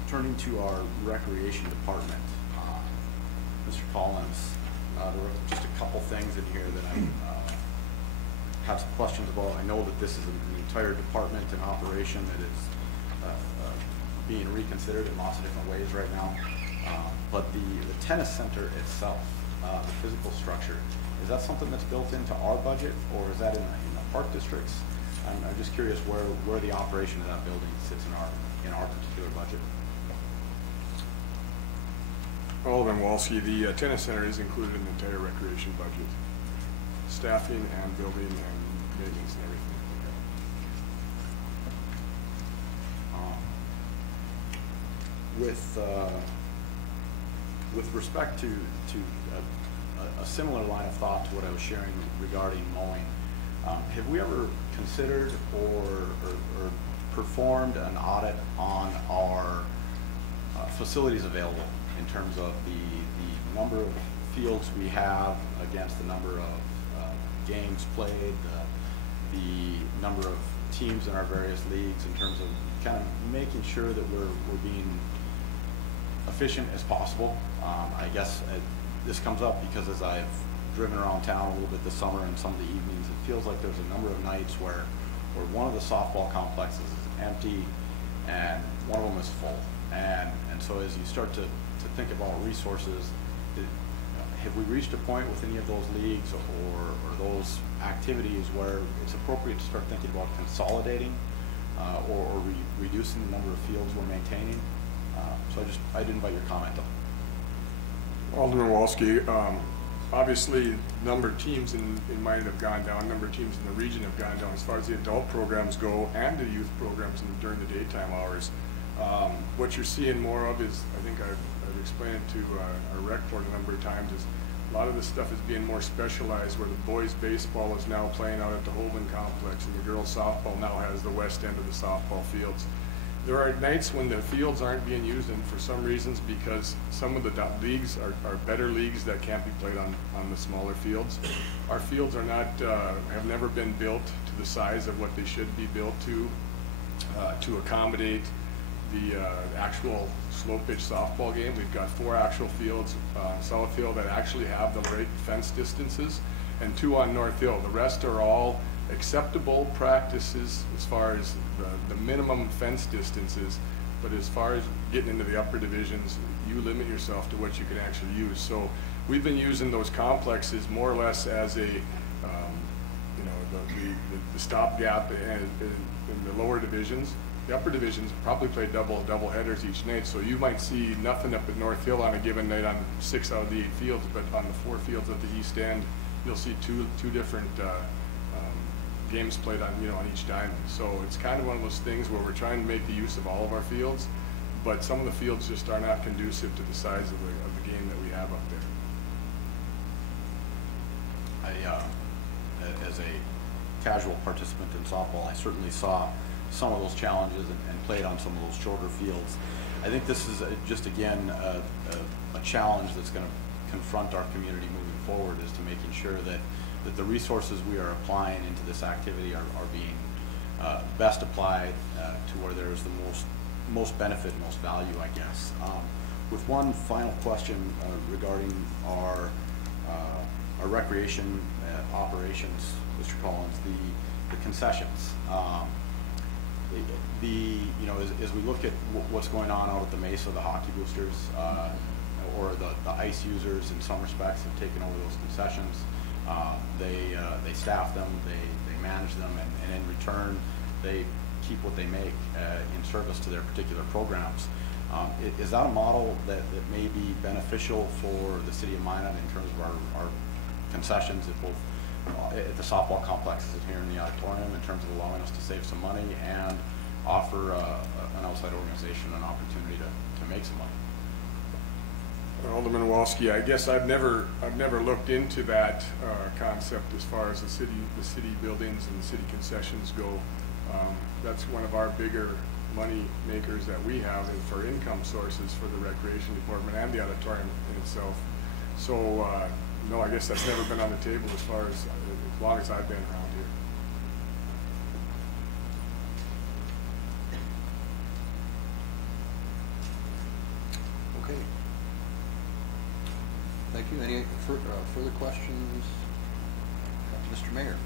Turning to our recreation department, Mr. Collins, there were just a couple things in here that I have some questions about. I know that this is an entire department in operation that is being reconsidered in lots of different ways right now. But the tennis center itself, the physical structure, is that something that's built into our budget, or is that in the park districts? I'm just curious where the operation of that building sits in our particular budget. Alderman Walski, the tennis center is included in the entire recreation budget. Staffing and building and maintenance and everything. With respect to a similar line of thought to what I was sharing regarding mowing, have we ever considered or performed an audit on our facilities available in terms of the number of fields we have against the number of games played, the number of teams in our various leagues, in terms of kind of making sure that we're being efficient as possible? I guess this comes up because as I've driven around town a little bit this summer and some of the evenings, it feels like there's a number of nights where one of the softball complexes is empty and one of them is full. And so as you start to think about resources, have we reached a point with any of those leagues or those activities where it's appropriate to start thinking about consolidating or reducing the number of fields we're maintaining? So I'd invite your comment on. Alderman Walski, obviously number of teams in mind have gone down, number of teams in the region have gone down as far as the adult programs go and the youth programs during the daytime hours. What you're seeing more of is, I think I've explained to our rec board a number of times, is a lot of this stuff is being more specialized, where the boys baseball is now playing out at the Holden complex and the girls softball now has the west end of the softball fields. There are nights when the fields aren't being used, and for some reasons, because some of the leagues are better leagues that can't be played on the smaller fields. Our fields are not, have never been built to the size of what they should be built to accommodate the actual slow pitch softball game. We've got 4 actual fields, Southfield, that actually have the right fence distances, and 2 on North Hill. The rest are all acceptable practices as far as the minimum fence distances, but as far as getting into the upper divisions, you limit yourself to what you can actually use. So we've been using those complexes more or less as a, the stopgap in the lower divisions, the upper divisions probably play double headers each night, so you might see nothing up at North Hill on a given night on 6 out of the 8 fields, but on the 4 fields at the east end, you'll see two different games played on, on each diamond. So it's kind of one of those things where we're trying to make the use of all of our fields, but some of the fields just are not conducive to the size of the game that we have up there. As a casual participant in softball, I certainly saw some of those challenges and played on some of those shorter fields. I think this is just, again, a challenge that's going to confront our community moving forward, is to making sure that the resources we are applying into this activity are being best applied to where there's the most benefit, most value, I guess. With one final question regarding our recreation operations, Mr. Collins, the concessions. As we look at what's going on out at the Mesa, the hockey boosters, or the ice users in some respects have taken over those concessions. They staff them, they manage them, and in return, they keep what they make in service to their particular programs. Is that a model that may be beneficial for the city of Minot in terms of our concessions at both at the softball complexes and here in the auditorium, in terms of allowing us to save some money and offer an outside organization an opportunity to make some money? Alderman Walski, I guess I've never looked into that concept as far as the city buildings and the city concessions go. That's one of our bigger money makers that we have for income sources for the recreation department and the auditorium in itself. So no, I guess that's never been on the table as long as I've been around here. Okay. Thank you. Any further questions? Mr. Mayor.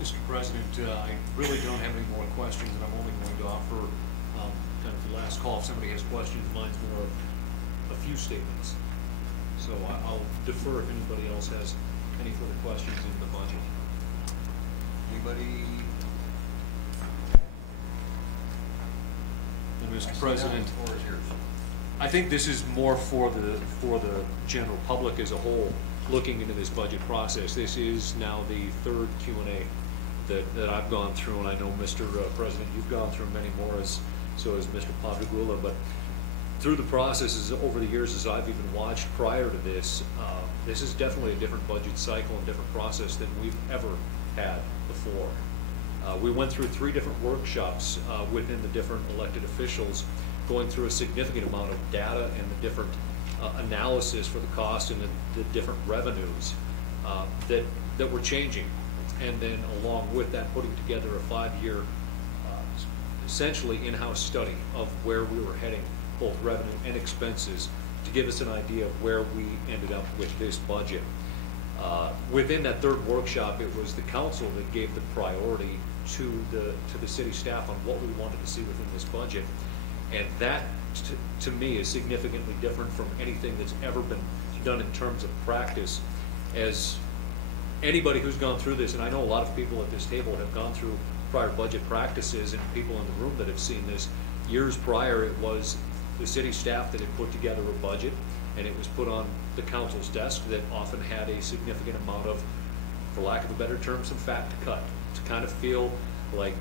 Mr. President, I really don't have any more questions, and I'm only going to offer kind of the last call. If somebody has questions, mine's more of a few statements. So I'll defer if anybody else has any further questions in the budget. Anybody? And Mr. President, I think this is more for the general public as a whole looking into this budget process. This is now the third Q&A that I've gone through, and I know, Mr. President, you've gone through many more, so has Mr. Padrigula, but through the processes over the years as I've even watched prior to this, this is definitely a different budget cycle and different process than we've ever had before. We went through 3 different workshops within the different elected officials, going through a significant amount of data and the different analysis for the cost and the different revenues that were changing. And then along with that, putting together a 5-year essentially in-house study of where we were heading, both revenue and expenses, to give us an idea of where we ended up with this budget. Within that third workshop, it was the council that gave the priority to the city staff on what we wanted to see within this budget. And that, to me, is significantly different from anything that's ever been done in terms of practice. As anybody who's gone through this, and I know a lot of people at this table have gone through prior budget practices, and people in the room that have seen this, years prior it was the city staff that had put together a budget, and it was put on the council's desk that often had a significant amount of, for lack of a better term, some fat to cut, to kind of feel like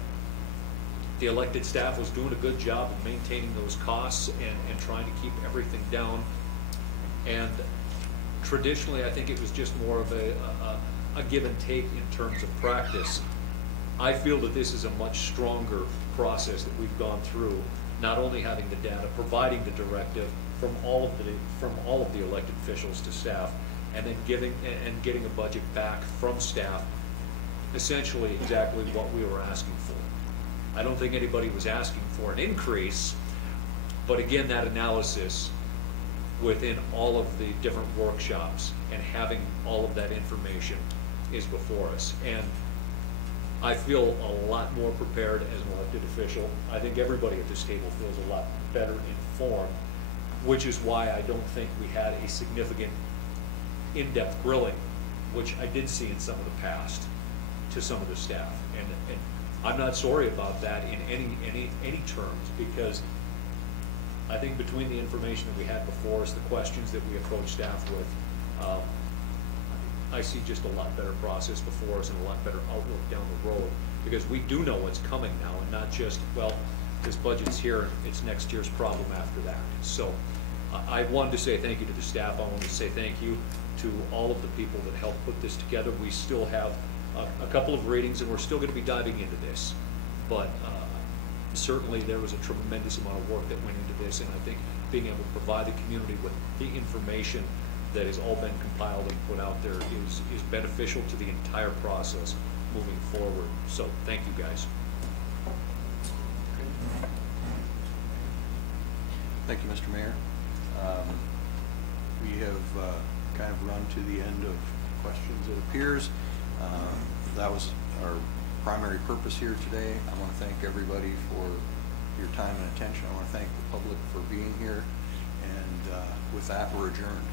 the elected staff was doing a good job of maintaining those costs and trying to keep everything down. And traditionally, I think it was just more of a give and take in terms of practice. I feel that this is a much stronger process that we've gone through, not only having the data, providing the directive from all of the elected officials to staff, and then getting a budget back from staff, essentially exactly what we were asking for. I don't think anybody was asking for an increase, but again, that analysis within all of the different workshops and having all of that information is before us. And I feel a lot more prepared as an elected official. I think everybody at this table feels a lot better informed, which is why I don't think we had a significant in-depth grilling, which I did see in some of the past, to some of the staff. And I'm not sorry about that in any terms, because I think between the information that we had before us, the questions that we approached staff with, I see just a lot better process before us and a lot better outlook down the road, because we do know what's coming now, and not just, well, this budget's here, it's next year's problem after that. So I wanted to say thank you to the staff. I wanted to say thank you to all of the people that helped put this together. We still have a couple of readings, and we're still going to be diving into this. But certainly there was a tremendous amount of work that went into this, and I think being able to provide the community with the information that has all been compiled and put out there is beneficial to the entire process moving forward. So thank you, guys. Thank you, Mr. Mayor. We have kind of run to the end of questions, it appears. That was our primary purpose here today. I want to thank everybody for your time and attention. I want to thank the public for being here. And with that, we're adjourned.